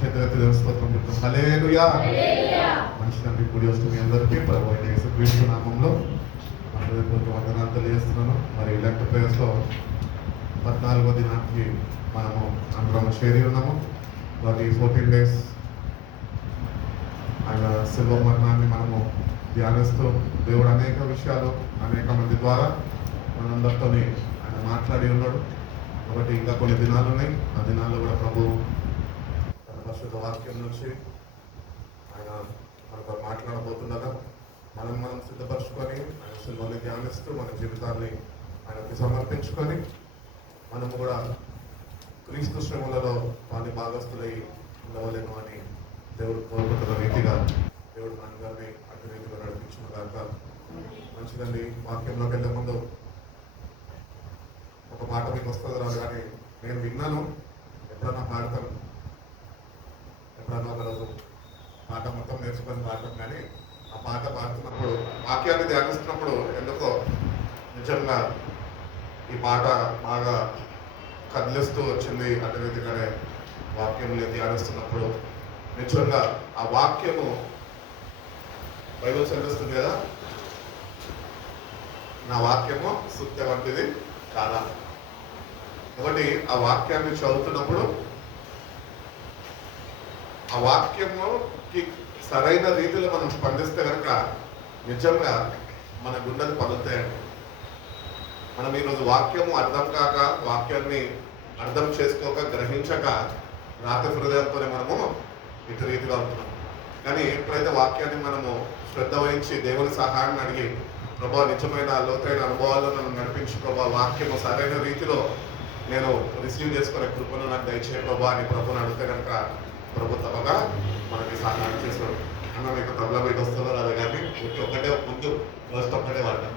చేతులెత్తి స్తోత్రం చెప్తాం. హల్లెలూయా. మంచి తండ్రి, కూడి వస్తూ మీ అందరికీ ప్రభు అయిన యేసుక్రీస్తు నామంలో హృదయపూర్వక వందనాలు తెలియజేస్తున్నాను. మరి లెఫ్ట్ ప్లేస్లో 14వ దినానికి మనము అందరం చేరి ఉన్నాము. వాటి 14 days ఆయన శిల్వ మరణాన్ని మనము ధ్యానిస్తూ దేవుడు అనేక విషయాలు అనేక మంది ద్వారా మనందరితో ఆయన మాట్లాడి ఉన్నాడు. కాబట్టి ఇంకా కొన్ని దినాలు ఉన్నాయి. ఆ దినాల్లో కూడా ప్రభు తన పరిశుద్ధ వాక్యం నుంచి ఆయన మనతో మాట్లాడబోతుండగా మనం సిద్ధపరచుకొని ఆయన శిల్వని ధ్యానిస్తూ మన జీవితాన్ని ఆయనకి సమర్పించుకొని మనము కూడా క్రీస్తు శ్రమలలో వారి భాగస్థులై ఉండవలేను అని దేవుడు కోరుకుంటున్న రీతిగా దేవుడు మనందరినీ అటు రీతిగా నడిపించిన దాకా మంచిదండి. వాక్యంలోకి వెళ్ళే ముందు ఒక పాట మీకు వస్తుంది రాదు, కానీ నేను విన్నాను, ఎప్పుడన్నా పాడతాను, ఎప్పుడన్నా ఒకరోజు పాట మొత్తం నేర్చుకొని పాడతాం. కానీ ఆ పాట పాడుతున్నప్పుడు వాక్యాన్ని ధ్యానిస్తున్నప్పుడు ఎందుకో నిజంగా ఈ పాట బాగా కదిలిస్తూ వచ్చింది. అటు రీతిగానే వాక్యంలో ధ్యానిస్తున్నప్పుడు నిజంగా ఆ వాక్యము బైబిల్ చదివిస్తుంది కదా, నా వాక్యము సుత్య వంటిది కాదా. కాబట్టి ఆ వాక్యాన్ని చదువుతున్నప్పుడు ఆ వాక్యముకి సరైన రీతిలో మనం స్పందిస్తే కనుక నిజంగా మన గుండెలు పలుతాయండి. మనం ఈరోజు వాక్యము అర్థం కాక, వాక్యాన్ని అర్థం చేసుకోక, గ్రహించక రాత్రి హృదయంతోనే మనము ఇటు రీతిగా ఉంటున్నాం. కానీ ఎప్పుడైతే వాక్యాన్ని మనము శ్రద్ధ వహించి దేవుని సహాయాన్ని అడిగి, ప్రభా నిజమైన లోతైన అనుభవాల్లో నన్ను నడిపించు ప్రభా, వాక్యము సరైన రీతిలో నేను రిసీవ్ చేసుకునే కృపను నాకు దయచేయ ప్రభా అని ప్రభుని అడిగితే కనుక ప్రభు తప్పగా మనకి సహాయం చేస్తాడు. అన్న మీకు తబలా బయట వస్తుందో రాదు, కానీ ఒకటే ముందు ఫస్ట్ ఒక్కటే వాడతాం.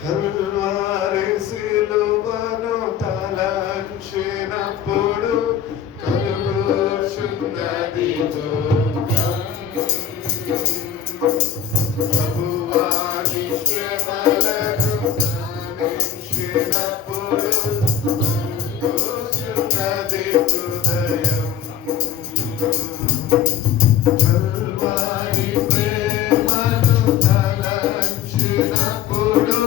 కల్వారి సిలువను తలంచినప్పుడు కలుగుచున్నది ప్రభువాని శ్రమలను ధ్యానించినప్పుడు కలుగుచున్నది హృదయం. కల్వారి ప్రేమను తలంచినప్పుడు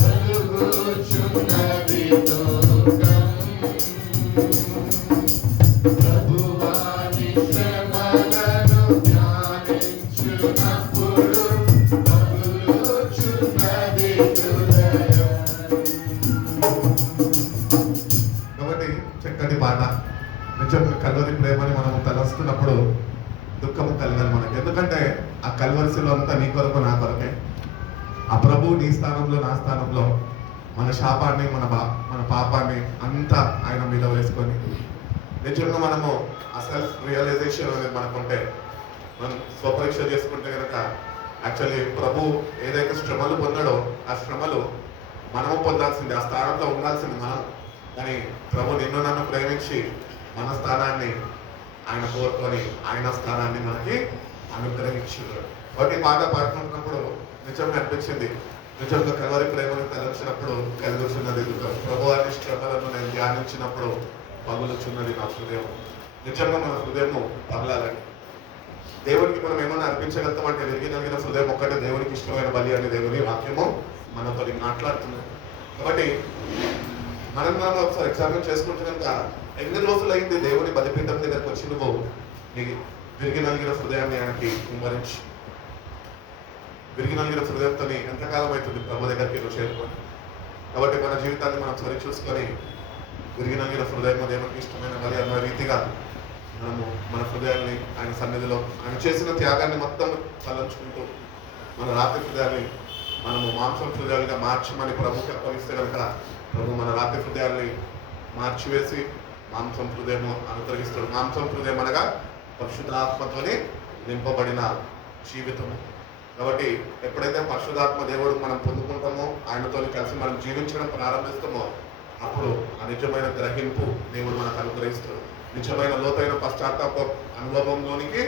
కలుగుచున్నది దుఃఖం. ప్రభువాని శ్రమలను ధ్యానించినప్పుడు కలుగుచున్నది హృదయం. కాబట్టి చక్కటి పాట. నిజంగా కల్వరి ప్రేమని మనం తలస్తున్నప్పుడు దుఃఖము కలగాలి మనకి. ఎందుకంటే ఆ కల్వరిశిలో అంతా నీ కొరకు నా కొరకే. ఆ ప్రభు నీ స్థానంలో నా స్థానంలో మన శాపాన్ని మన పాపాన్ని అంతా ఆయన మీద వేసుకొని నిజంగా మనము ఆ సెల్ఫ్ రియలైజేషన్ అనేది మనకుంటే, మనం స్వపరీక్ష చేసుకుంటే కనుక యాక్చువల్లీ ప్రభు ఏదైతే శ్రమలు పొందాడో ఆ శ్రమలు మనము పొందాల్సింది, ఆ స్థానంలో ఉండాల్సింది మనం. కానీ ప్రభు నిన్ను నన్ను ప్రేమించి మన స్థానాన్ని ఆయన కోరుకొని ఆయన స్థానాన్ని మనకి అనుగ్రహించారు. ఒకటి పాట పాడుకుంటున్నప్పుడు నిజంగా అనిపించింది, నిజంగా కల్వరి ప్రేమను తలచినప్పుడు కలుగుచున్నది దుఃఖం. ప్రభువాని శ్రమలను నేను ధ్యానించినప్పుడు పగులుచున్నది నా హృదయం. నిజంగా మన హృదయము పగలాలని, దేవునికి మనం ఏమైనా అర్పించగలుగుతామంటే విరిగినగిన హృదయం ఒక్కటే దేవునికి ఇష్టమైన బలి అని దేవుని వాక్యము మనతో మాట్లాడుతుంది. కాబట్టి మనం ఒకసారి ఎగ్జామిన్ చేసుకుంటే కనుక ఎన్ని రోజులు అయింది దేవుని బలిపీఠం దగ్గరకు వచ్చి నువ్వు నీ విరిగి నలిగిన హృదయాన్ని ఆయనకి కుమ్మరించి, విరిగి నలిగిన హృదయంతో ఎంతకాలం అవుతుంది ప్రభు దగ్గరికి నువ్వు చేరుకొని. కాబట్టి మన జీవితాన్ని మనం సరి చూసుకొని విరిగి నలిగిన హృదయం దేవునికి ఇష్టమైన బలి అన్న రీతిగా మనము మన హృదయాన్ని ఆయన సన్నిధిలో ఆయన చేసిన త్యాగాన్ని మొత్తం తలంచుకుంటూ మన రాత్రి హృదయాన్ని మనము మాంసం హృదయాలుగా మార్చమని ప్రభుకి అప్పగిస్తే కనుక ప్రభు మన రాత్రి హృదయాల్ని మార్చివేసి మాంసం హృదయము అనుగ్రహిస్తాడు. మాంసం హృదయం అనగా పరిశుద్ధాత్మతోని నింపబడిన జీవితము. కాబట్టి ఎప్పుడైతే పరిశుద్ధాత్మ దేవుడు మనం పొందుకుంటామో, ఆయనతో కలిసి మనం జీవించడం ప్రారంభిస్తామో, అప్పుడు ఆ నిజమైన గ్రహింపు దేవుడు మనకు అనుగ్రహిస్తాడు. నిజమైన లోతైన పశ్చాత్తాప అనుభవంలోనికి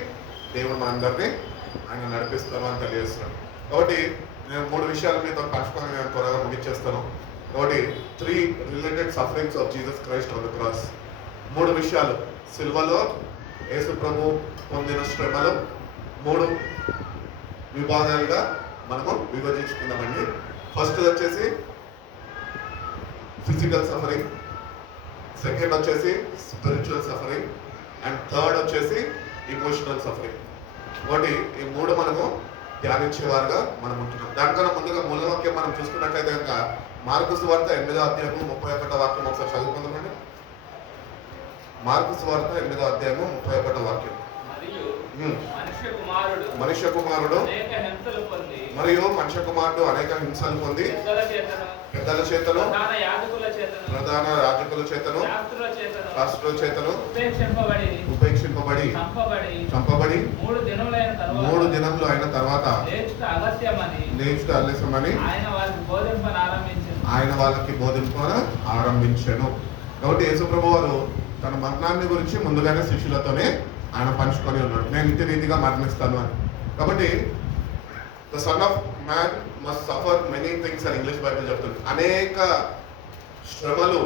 దేవుడు మనందరినీ ఆయన నడిపిస్తాను అని తెలియజేస్తున్నాడు. కాబట్టి నేను 3 విషయాలు మీతో పంచుకొని నేను త్వరగా ముగించేస్తాను. కాబట్టి 3 related sufferings of Jesus Christ on the cross. మూడు విషయాలు సిల్వలో యేసు ప్రభు పొందిన శ్రమలు మూడు విభాగాలుగా మనము విభజించుకుందామండి. ఫస్ట్ వచ్చేసి ఫిజికల్ సఫరింగ్, సెకండ్ వచ్చేసి స్పిరిచువల్ సఫరింగ్, అండ్ థర్డ్ వచ్చేసి ఇమోషనల్ సఫరింగ్. ఒకటి ఈ మూడు మనము ధ్యానించేవారుగా మనం ఉంటున్నాం. దానికన్నా ముందుగా మూలవాక్యం మనం చూసుకున్నట్లయితే కనుక మార్కు సువార్త 8వ అధ్యాయము 31వ వాక్యం ఒకసారి చదువుకుందామండి. మార్కు సువార్త 8వ అధ్యాయము 31వ వాక్యం. మనుష్య కుమారుడు మరియు మనుష్య కుమారుడు అనేక హింసలు పొంది పెద్దల చేతను ప్రధాన యాజకుల చేతను శాస్త్రుల చేతను ఉపేక్షింపబడి చంపబడి 3 దినములు అయిన తర్వాత లేచుట ఆలస్యమని ఆయన వాళ్ళకి బోధింప ఆరంభించెను. కాబట్టి యేసుప్రభు వారు తన మరణాన్ని గురించి ముందుగానే శిష్యులతోనే ఆయన పంచుకొని ఉన్నాడు, నేను ఇంటి రీతిగా మరణిస్తాను అని. కాబట్టి the son of man must suffer many things అని ఇంగ్లీష్ బైబిల్ చెప్తుంది. అనేక శ్రమలు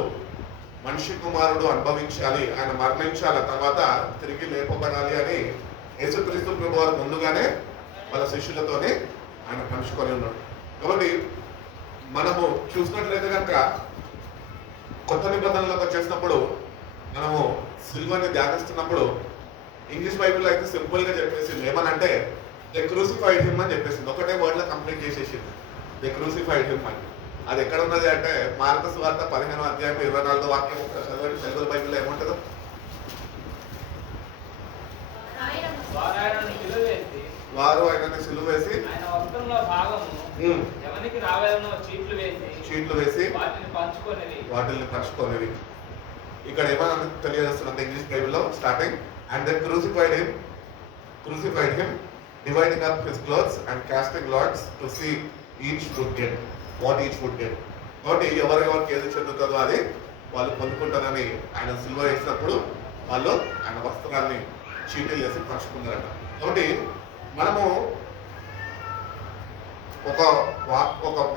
మనిషి కుమారుడు అనుభవించాలి, ఆయన మరణించాలి, తర్వాత తిరిగి లేపబడాలి అని యేసుక్రీస్తు ప్రభు వారు ముందుగానే వాళ్ళ శిష్యులతోనే ఆయన పంచుకొని ఉన్నాడు. కాబట్టి మనము చూసినట్లయితే కనుక కొత్త నిబంధనలకు వచ్చేసినప్పుడు మనము సిల్వని ధ్యానిస్తున్నప్పుడు ఇంగ్లీష్ బైబిల్లో అయితే సింపుల్గా చెప్పేసింది, ఏమనంటే దే క్రూసిఫైడ్ హిమ్ అని చెప్పేసింది. ఒకటే వర్డ్లో కంప్లీట్ చేసేసింది, దే క్రూసిఫైడ్ హిమ్ అని. అది ఎక్కడ ఉన్నది అంటే మార్కు సువార్త 15వ అధ్యాయం 24వ వాక్యం చదవండి. తెలుగు బైబిల్లో ఏముంటుందో, వారు ఆయనని సిలువ వేసి చీట్లు వేసి వాటిని పంచుకొనేవి. ఇక్కడ ఏమైనా తెలియజేస్తున్నది ఇంగ్లీష్ బైబిల్లో starting, and they crucified him, dividing up his clothes and casting lots to see each would get what each would get. కాబట్టి ఎవరెవరికి ఏది చెందుతుందో అది వాళ్ళు పొందుకుంటారని ఆయన సిల్వ వేసినప్పుడు వాళ్ళు ఆయన వస్త్రాన్ని చీటీలు వేసి పంచుకున్నారట. కాబట్టి మనము ఒక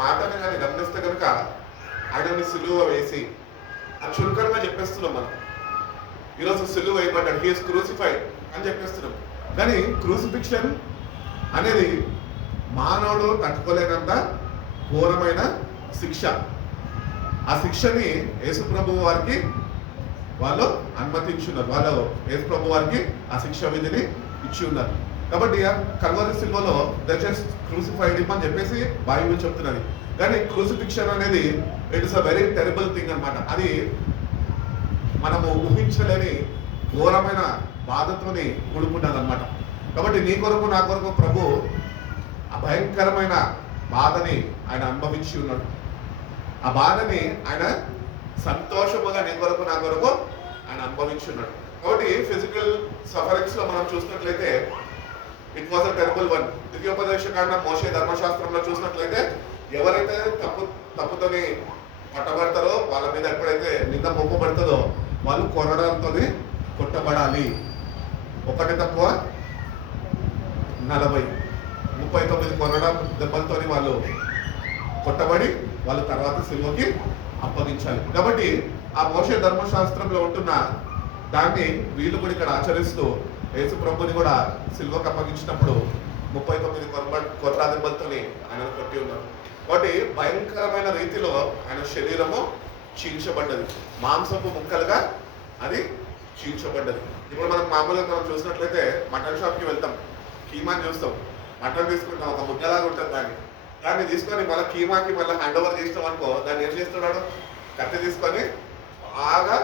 మాటని కానీ గమనిస్తే కనుక ఆయనని సిలువ వేసి ఆ చురుకరగా చెప్పేస్తున్నాం మనం. ఈరోజు సిలువ వేయబడ్డాడు, హీఈస్ క్రూసిఫైడ్ అని చెప్పేస్తున్నాం. కానీ క్రూసిఫిక్షన్ అనేది మానవుడు తట్టుకోలేనంత ఘోరమైన శిక్ష. ఆ శిక్షని యేసు ప్రభు వారికి వాళ్ళు అనుమతించున్నారు, వాళ్ళు యేసు ప్రభు వారికి ఆ శిక్ష విధిని ఇచ్చి ఉన్నారు. కాబట్టి కల్వరి సిల్వలో దయచేసి క్రూసిఫైడ్ అని చెప్పేసి బైబిల్ చెప్తున్నది. కానీ క్రూసిఫిక్షన్ అనేది it is a very terrible thing అనమాట. అది మనము ఊహించలేని ఘోరమైన బాధతోని కూడుకున్నది అనమాట. కాబట్టి నీ కొరకు నా కొరకు ప్రభు ఆ భయంకరమైన బాధని ఆయన అనుభవించి ఉన్నాడు. ఆ బాధని ఆయన సంతోషముగా నీ కొరకు నా కొరకు ఆయన అనుభవించి ఉన్నాడు. కాబట్టి ఫిజికల్ సఫరింగ్స్ లో మనం చూసినట్లయితే it was a terrible one. ద్వితీయోపదేశ కాండం మోషే ధర్మశాస్త్రంలో చూసినట్లయితే ఎవరైతే తప్పుతోని పట్టబడతారో వాళ్ళ మీద ఎప్పుడైతే నింద మోపబడుతుందో వాళ్ళు కొరడంతో కొట్టబడాలి. 1 తక్కువ 40 39 కొరడం దెబ్బలతో వాళ్ళు కొట్టబడి వాళ్ళు తర్వాత సిలువకి అప్పగించాలి. కాబట్టి ఆ మోషే ధర్మశాస్త్రంలో ఉంటున్న దాన్ని వీళ్ళు కూడా ఇక్కడ ఆచరిస్తూ యేసు ప్రభుని కూడా సిలువకు అప్పగించినప్పుడు 39 కొర్ర దెబ్బలతో ఆయన కొట్టి ఉన్నారు. కాబట్టి భయంకరమైన రీతిలో ఆయన శరీరము చీల్చబడ్డది, మాంసపు ముక్కలుగా అది చీల్చబడ్డది. ఇప్పుడు మనం మామూలుగా మనం చూసినట్లయితే మటన్ షాప్కి వెళ్తాం, కీమాని చూస్తాం, మటన్ తీసుకుంటాం, ఒక ముద్దలాగా ఉంటుంది, దాన్ని తీసుకొని మళ్ళీ కీమాకి మళ్ళీ హ్యాండ్ ఓవర్ చేస్తాం అనుకో, దాన్ని ఏం చేస్తున్నాడు, కత్తి తీసుకొని బాగా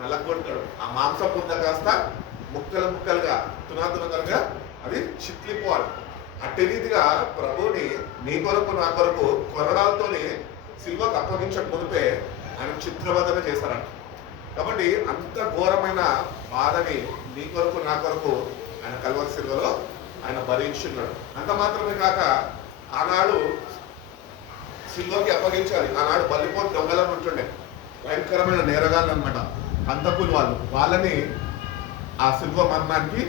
నల్లగొడతాడు. ఆ మాంసం ముద్ద కాస్త ముక్కలుగా తునాతునకలుగా అది చిట్లిపోవాలి. అట్టి రీతిగా ప్రభుని నీ కొరకు నా కొరకు కొరడాలతోని సిల్వకు అప్పగించక మునిపే ఆయన చిత్రవదన చేశారంట. కాబట్టి అంత ఘోరమైన బాధని నీ కొరకు నా కొరకు ఆయన కల్వరి సిల్వలో ఆయన భరించున్నాడు. అంత మాత్రమే కాక ఆనాడు సిల్వకి అప్పగించాలి. ఆనాడు బలిపోటు దొంగలను ఉంటుండే, భయంకరమైన నేరగాళ్ళు అనమాట, హంతకులు వాళ్ళని ఆ సిల్వ మరణానికి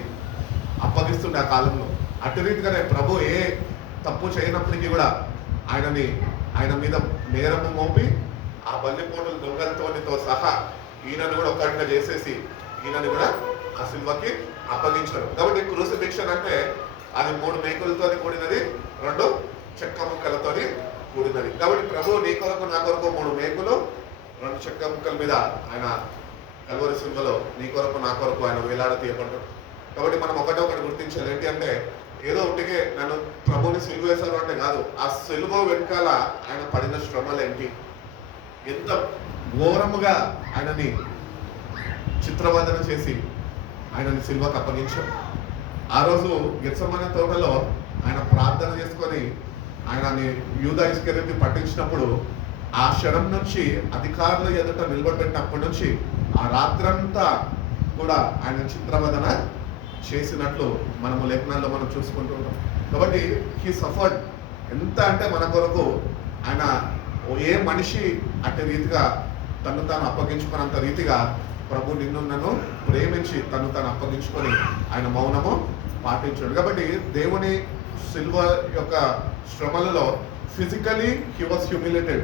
అప్పగిస్తుండే ఆ కాలంలో. అటు రీతిగానే ప్రభు ఏ తప్పు చేయనప్పటికీ కూడా ఆయన మీద నేరము మోపి ఆ బల్లిపోటుల దొంగలతోనితో సహా ఈయనను కూడా ఒక్కడిగా చేసేసి ఈయనని కూడా ఆ సిల్వకి అప్పగించారు. కాబట్టి క్రూసిఫిక్షన్ అంటే అది 3 మేకులతో కూడినది, 2 చెక్క ముక్కలతో కూడినది. కాబట్టి ప్రభు నీ కొరకు నా కొరకు 3 మేకులు 2 చెక్క ముక్కల మీద ఆయన కల్వరి సిల్వలో నీ కొరకు నా కొరకు ఆయన వేలాడ తీయబడ్డాడు. కాబట్టి మనం ఒకటి గుర్తించాలి. ఏంటి అంటే ఏదో ఒకటికే నన్ను ప్రభుని సిలువ వేశారు అంటే కాదు, ఆ సిలువ వెనకాల ఆయన పడిన శ్రమలు ఏంటి, ఎంత ఘోరముగా ఆయనని చిత్రవదన చేసి ఆయనని సిలువకు అప్పగించారు. ఆ రోజు గెత్సెమనే తోటలో ఆయన ప్రార్థన చేసుకొని ఆయనని యూదా ఇస్కరియోతు పట్టించినప్పుడు ఆ క్షణం నుంచి అధికారుల ఎదుట నిలబెట్టినప్పటి నుంచి ఆ రాత్రంతా కూడా ఆయన చిత్రవదన చేసినట్లు మనము లేఖనాల్లో మనం చూసుకుంటూ ఉంటాం. కాబట్టి హీ సఫర్డ్. ఎంత అంటే మన కొరకు ఆయన ఏ మనిషి అట్టి రీతిగా తను తాను అప్పగించుకున్నంత రీతిగా ప్రభు నిన్ను నన్ను ప్రేమించి తను తాను అప్పగించుకొని ఆయన మౌనము పాటించాడు. కాబట్టి దేవుని సిల్వ యొక్క శ్రమలలో ఫిజికలీ హీ వాస్ హ్యూమిలేటెడ్.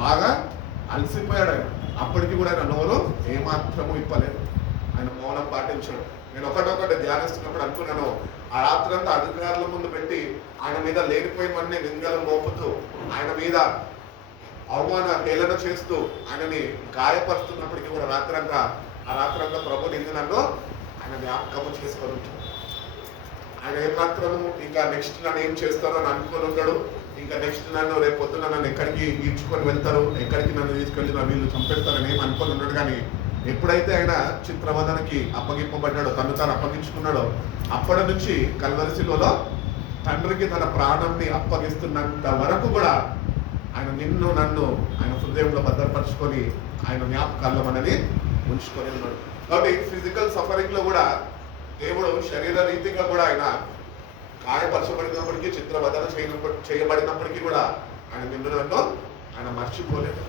బాగా అలసిపోయాడు ఆయన. అప్పటికి కూడా ఆయన నోరు ఏమాత్రము ఇప్పలేదు, ఆయన మౌనం పాటించాడు. నేను ఒకటి ధ్యానిస్తున్నప్పుడు అనుకున్నాను, ఆ రాత్రంతా అధికారుల ముందు పెట్టి ఆయన మీద లేనిపోయినవన్నీ నిందలు మోపుతూ ఆయన మీద అవమాన హేళన చేస్తూ ఆయనని గాయపరుస్తున్నప్పటికీ కూడా ఆ రాత్రంతా ప్రభు నన్ను ఆయన జ్ఞాపకము చేసుకొని ఉంటాడు. ఆయన ఏమాత్రము ఇంకా నెక్స్ట్ నన్ను ఏం చేస్తారో అని అనుకొని ఉంటాడు. ఇంకా నెక్స్ట్ నన్ను రేపు పొద్దున నన్ను ఎక్కడికి ఈడ్చుకొని వెళ్తారు, ఎక్కడికి నన్ను తీసుకెళ్ళి వీళ్ళు చంపేస్తారని ఏం అనుకొని ఉన్నాడు. కానీ ఎప్పుడైతే ఆయన చిత్రవదనకి అప్పగింపబడ్డాడో, తను తాను అప్పగించుకున్నాడో, అప్పటి నుంచి కల్వరి సిలువలో తండ్రికి తన ప్రాణంని అప్పగిస్తున్నంత వరకు కూడా ఆయన నిన్ను నన్ను ఆయన హృదయంలో భద్రపరుచుకొని ఆయన జ్ఞాపకాల్లో మనని ఉంచుకొని ఉన్నాడు. కాబట్టి ఫిజికల్ సఫరింగ్ లో కూడా దేవుడు శరీర రీతిగా కూడా ఆయన గాయపరచబడినప్పటికీ, చిత్రవదన చేయబడినప్పటికీ కూడా ఆయన నిన్ను నన్ను ఆయన మర్చిపోలేదు.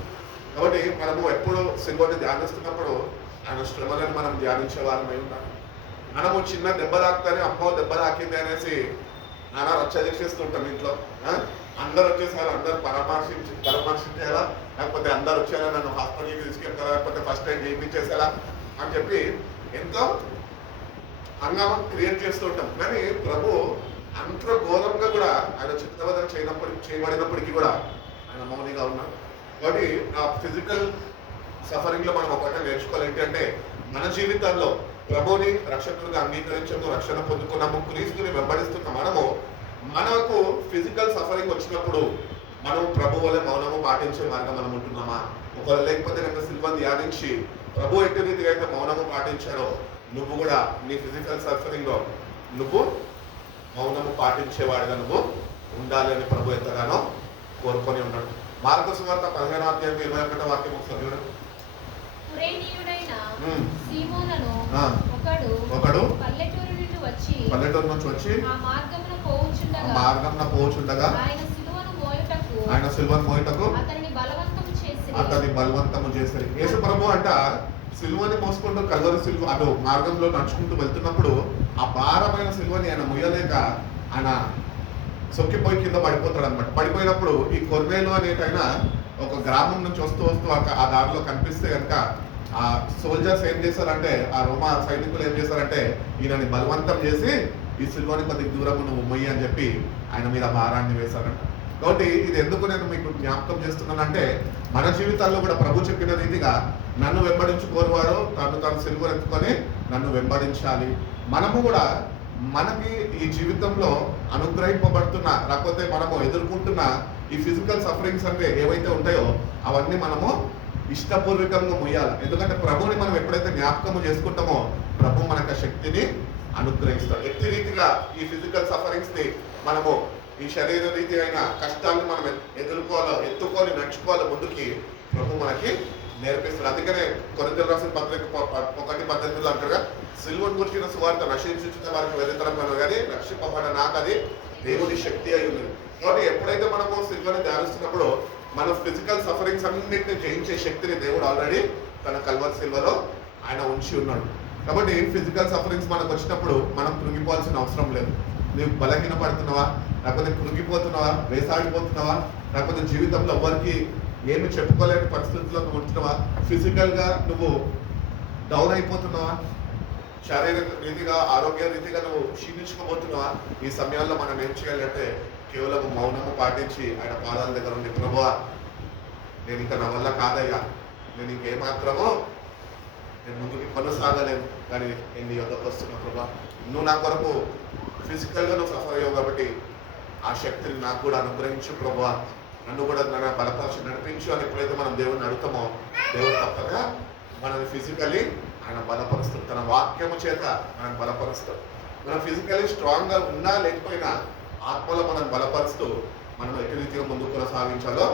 కాబట్టి మనము ఎప్పుడు సిల్వని ధ్యానిస్తున్నప్పుడు ఆయన శ్రమలను మనం ధ్యానించే వారమై ఉన్నాం. మనము చిన్న దెబ్బ తాకుతానే అమ్మో దెబ్బ తాకింది అనేసి నానా రచ్చ చేసేస్తుంటాం ఇంట్లో. అందరు వచ్చేసారు, అందరు పరామర్శించేలా, లేకపోతే అందరు వచ్చారా నన్ను హాస్పిటల్కి తీసుకెళ్తారా, లేకపోతే ఫస్ట్ ఎయిడ్ చేయించేసేలా అని చెప్పి ఎంతో హంగామా క్రియేట్ చేస్తూ ఉంటాం. కానీ ప్రభు అంత ఘోరంగా కూడా ఆయన చిత్రవదన చేయబడినప్పటికీ కూడా ఆయన మౌనిగా ఉన్నాడు. కాబట్టి ఆ ఫిజికల్ సఫరింగ్ లో మనం ఒకటే నేర్చుకోవాలి. ఏంటంటే మన జీవితాల్లో ప్రభుని రక్షకుడిగా అంగీకరించము, రక్షణ పొందుకున్నాము, క్రీస్తుని వెంబడిస్తున్న మనకు ఫిజికల్ సఫరింగ్ వచ్చినప్పుడు మనం ప్రభు వల్ల మౌనము పాటించే మార్గం మనం ఉంటున్నామా? ఒకవేళ లేకపోతే కనుక సిల్వని ధ్యానించి ప్రభు ఎట్టి రీతిగా అయితే మౌనము పాటించాడో నువ్వు కూడా నీ ఫిజికల్ సఫరింగ్ లో నువ్వు మౌనము పాటించేవాడిగా నువ్వు ఉండాలి అని ప్రభు ఎంతగానో కోరుకొని ఉన్నాడు. మార్కు సువార్త 15:21 ఒకసారి చూడండి. ఒకడు పల్లెటూరు నుంచి వచ్చి ఆ మార్గమున పోవుచుండగా ఆయన సిలువను మోయుటకు అతని బలవంతము చేశారు. యేసు ప్రభు అంట సిలువని మోసుకుంటూ కల్వరి సిలువ అటు మార్గంలో నడుచుకుంటూ వెళ్తున్నప్పుడు ఆ భారమైన సిలువని ఆయన మొయ్యలేక ఆయన సొక్కిపోయి కింద పడిపోతాడు అనమాట. పడిపోయినప్పుడు ఈ కొర్నేలు అనేటైనా ఒక గ్రామం నుంచి వస్తూ ఆ దారిలో కనిపిస్తే కనుక ఆ సోల్జర్స్ ఏం చేశారంటే, ఆ రోమా సైనికులు ఏం చేశారంటే ఈయనని బలవంతం చేసి ఈ సిలువని కొద్దిగా దూరం నువ్వు మొయ్యి అని చెప్పి ఆయన మీద భారాన్ని వేశారంట. కాబట్టి ఇది ఎందుకు నేను మీకు జ్ఞాపకం చేస్తున్నానంటే మన జీవితాల్లో కూడా ప్రభు చెప్పిన రీతిగా నన్ను వెంబడించుకోరువాడు తను సిలువ ఎత్తుకొని నన్ను వెంబడించాలి. మనము కూడా మనకి ఈ జీవితంలో అనుగ్రహింపబడుతున్న లేకపోతే మనము ఎదుర్కొంటున్న ఈ ఫిజికల్ సఫరింగ్స్ అంటే ఏవైతే ఉంటాయో అవన్నీ మనము ఇష్టపూర్వకంగా మొయ్యాలి. ఎందుకంటే ప్రభుని మనం ఎప్పుడైతే జ్ఞాపకము చేసుకుంటామో ప్రభు మనకు శక్తిని అనుగ్రహిస్తాడు. ఎట్టి రీతిగా ఈ ఫిజికల్ సఫరింగ్స్ ని మనము ఈ శరీర రీతి అయిన కష్టాలను మనం ఎత్తుకొని నడుచుకోవాలి ముందుకి ప్రభు మనకి నేర్పిస్తాడు. అందుకనే కొరింథీయులకు రాసిన పత్రిక 1:18 అంటారుగా, సిలువను గురించిన సువార్త నశించుతున్న వారికి వెళ్తాం కానీ రక్షింపబడ నాకు అది దేవుని శక్తి అయి ఉంది. కాబట్టి ఎప్పుడైతే మనము సిలువని ధ్యానిస్తున్నప్పుడు మన ఫిజికల్ సఫరింగ్స్ అన్నింటినీ జయించే శక్తిని దేవుడు ఆల్రెడీ తన కల్వరి సిలువలో ఆయన ఉంచి ఉన్నాడు. కాబట్టి ఫిజికల్ సఫరింగ్స్ మనకు వచ్చినప్పుడు మనం కృంగిపోవాల్సిన అవసరం లేదు. నువ్వు బలహీన పడుతున్నావా, లేకపోతే కృంగిపోతున్నావా, వేసాడిపోతున్నావా, లేకపోతే జీవితంలో ఎవరికి ఏమి చెప్పుకోలేని పరిస్థితుల్లో నువ్వు ఉంటున్నావా? ఫిజికల్గా నువ్వు డౌన్ అయిపోతున్నావా? శారీరక రీతిగా, ఆరోగ్య రీతిగా నువ్వు క్షీణించుకోబోతున్నావా? ఈ సమయాల్లో మనం ఏం చేయాలంటే కేవలం మౌనము పాటించి ఆయన పాదాల దగ్గర ఉండి, ప్రభువా నేను ఇంకా నా వల్ల కాదయ్యా, నేను ఇంకేమాత్రమో నేను ముందుకు కొనసాగలేను, కానీ నేను నీ వద్దకు వస్తున్నా ప్రభా, నువ్వు నా కొరకు ఫిజికల్గా నువ్వు సఫర్ అయ్యావు కాబట్టి ఆ శక్తిని నాకు కూడా అనుగ్రహించు ప్రభువా, నన్ను కూడా నన్ను బలపరిచి నడిపించు అని ఎప్పుడైతే మనం దేవుడిని అడుగుతామో దేవుడు తప్పక మనల్ని ఫిజికలీ ఆయన బలపరుస్తాడు, తన వాక్యము చేత ఆయన బలపరుస్తాడు. మనం ఫిజికలీ స్ట్రాంగ్గా ఉన్నా లేకపోయినా ఆత్మలో మనం బలపరుస్తూ మనం ఎటు రీతిగా ముందుకు కొనసాగించాలో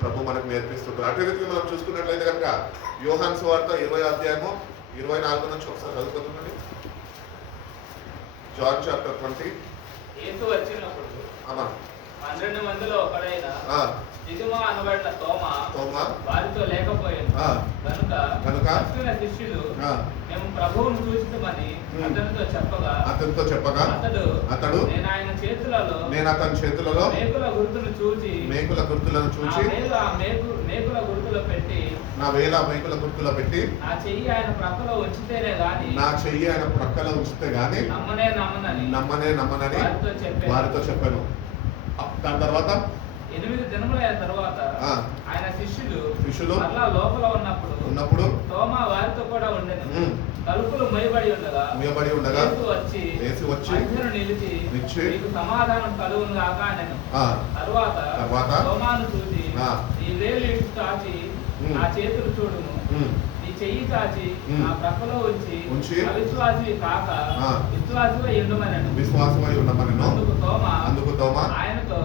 ప్రభు మనకు నేర్పిస్తుంటారు. అటు రీతిగా మనం చూసుకున్నట్లయితే కనుక యోహాను సువార్త 20 నుంచి ఒకసారి చదువుకుంటుందండి. John chapter 20. యేసు వచ్చినప్పుడు అమ్మా 12 మందిలో ఒకడైన దిదుమ అనబడిన తోమా వారితో లేకపోయాను కనుక శిష్యులు మేము ప్రభువును చూసిమని అతనితో చెప్పగా అతడు నేను అతని చేతులలో మేకుల గుర్తులను చూచి మేకుల గుర్తులు పెట్టి నా చెయ్యి ఆయన ప్రక్కలో ఉంచితే గాని నమ్మనే వారితో చెప్పాను. దాని తర్వాత 8 దినములైన తర్వాత ఆయన శిష్యులు అలా లోపల ఉన్నప్పుడు తోమా వారితో కూడా ఉండెను. తలుపులు మూయబడి ఉండగా యేసు వచ్చి నిలిచి నీకు సమాధానం కలుగును గాక అనెను. తర్వాత తోమాను చూసి నీ వేలు ఇటు చాచి నా చేతులు చూడుము, నీ చెయ్యి చాచి నా ప్రక్కలో ఉంచి అవిశ్వాసి కాక విశ్వాసమై ఉండమనెను. అందుకు తోమా ఆయనతో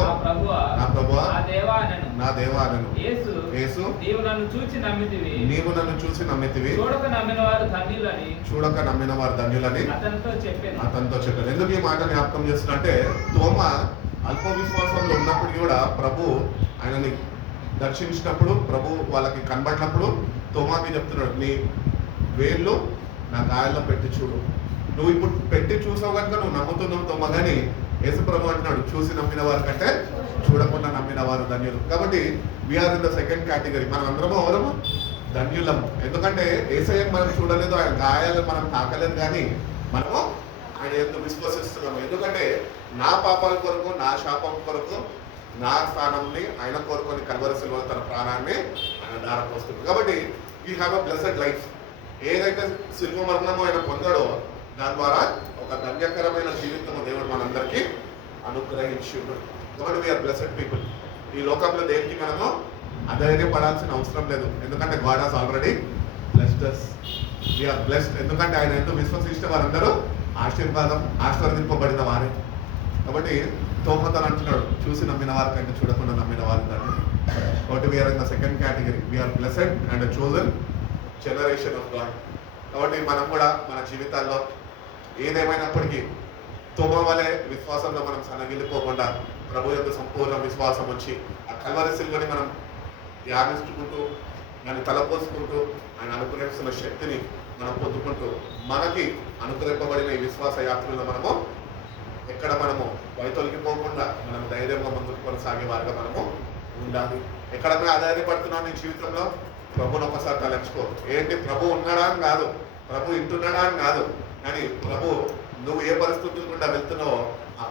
నా ప్రభువా నా దేవా అనెను. యేసు నీవు నన్ను చూచి నమ్మితివి, చూడక నమ్మిన వారు ధన్యులని అతనితో చెప్పాను. ఎందుకు ఈ మాట జ్ఞాపకం చేస్తున్నంటే, తోమా అల్ప విశ్వాసంలో ఉన్నప్పుడు కూడా ప్రభు ఆయనని దర్శించినప్పుడు, ప్రభు వాళ్ళకి కనబడినప్పుడు తోమాకి చెప్తున్నాడు, నీ వేళ్ళు నా గాయాల్లో పెట్టి చూడు. నువ్వు ఇప్పుడు పెట్టి చూసావు కనుక నువ్వు నమ్ముతున్నావు తోమా, కానీ యేసు ప్రభు అంటున్నాడు, చూసి నమ్మిన వారు కంటే చూడకుండా నమ్మిన వారు ధన్యులు. కాబట్టి we are in the second category. మనం అందరము ఎవరము ధన్యులము. ఎందుకంటే యేసయ్యను మనం చూడలేదు, ఆయన గాయాలను మనం తాకలేదు, కానీ మనము ఆయన ఎందుకు విశ్వసిస్తున్నాము. ఎందుకంటే నా పాపాల కొరకు, నా శాపం కొరకు, నా స్థానంని ఆయన కోరుకొని కల్వరి సిలువలో తన ప్రాణాన్ని ఆయన దారపోస్తుంది. కాబట్టి we have a blessed life. ఏదైతే సిలువ మరణము ఆయన పొందాడో దాని ద్వారా ఒక ధన్యకరమైన జీవితము దేవుడు మనందరికీ అనుగ్రహించి ఉన్నాడు. కాబట్టి వీఆర్ బ్లెస్డ్ పీపుల్. ఈ లోకంలో దేనికి మనము అధైర్యపడాల్సిన అవసరం లేదు, ఎందుకంటే God has already blessed us. We are blessed. ఎందుకంటే ఆయన ఎందుకు విశ్వసించిన వారందరూ ఆశీర్వదింపబడిన వారే. కాబట్టి తోమతను అంటున్నాడు, చూసి నమ్మిన వారి కంటే చూడకుండా నమ్మిన వారి కంటే. కాబట్టి we are in the second category. We are blessed and chosen generation of God. కాబట్టి మనం కూడా మన జీవితాల్లో ఏదేమైనప్పటికీ తోమా వలె విశ్వాసంలో మనం సన్నగిల్లిపోకుండా ప్రభు యొక్క సంపూర్ణ విశ్వాసం వచ్చి ఆ కల్వరి సిలువని మనం ధ్యానించుకుంటూ, దాన్ని తలపోసుకుంటూ, ఆయన అనుగ్రహిస్తున్న శక్తిని మనం పొందుకుంటూ, మనకి అనుగ్రహింపబడిన ఈ విశ్వాస యాత్రలో మనము ఎక్కడ మనము వైతొలిగిపోకుండా మనం ధైర్యంగా ముందుకు కొనసాగే వారిగా మనము ఉండాలి. ఎక్కడన్నా ఆధారపడుతున్నావు నీ జీవితంలో, ప్రభుని ఒకసారి తలంచుకో. ఏంటి ప్రభు ఉన్నాడా అని కాదు, ప్రభు ఇంటున్నాడా అని కాదు, కానీ ప్రభు నువ్వు ఏ పరిస్థితుల గుండా వెళ్తున్నావో ఆ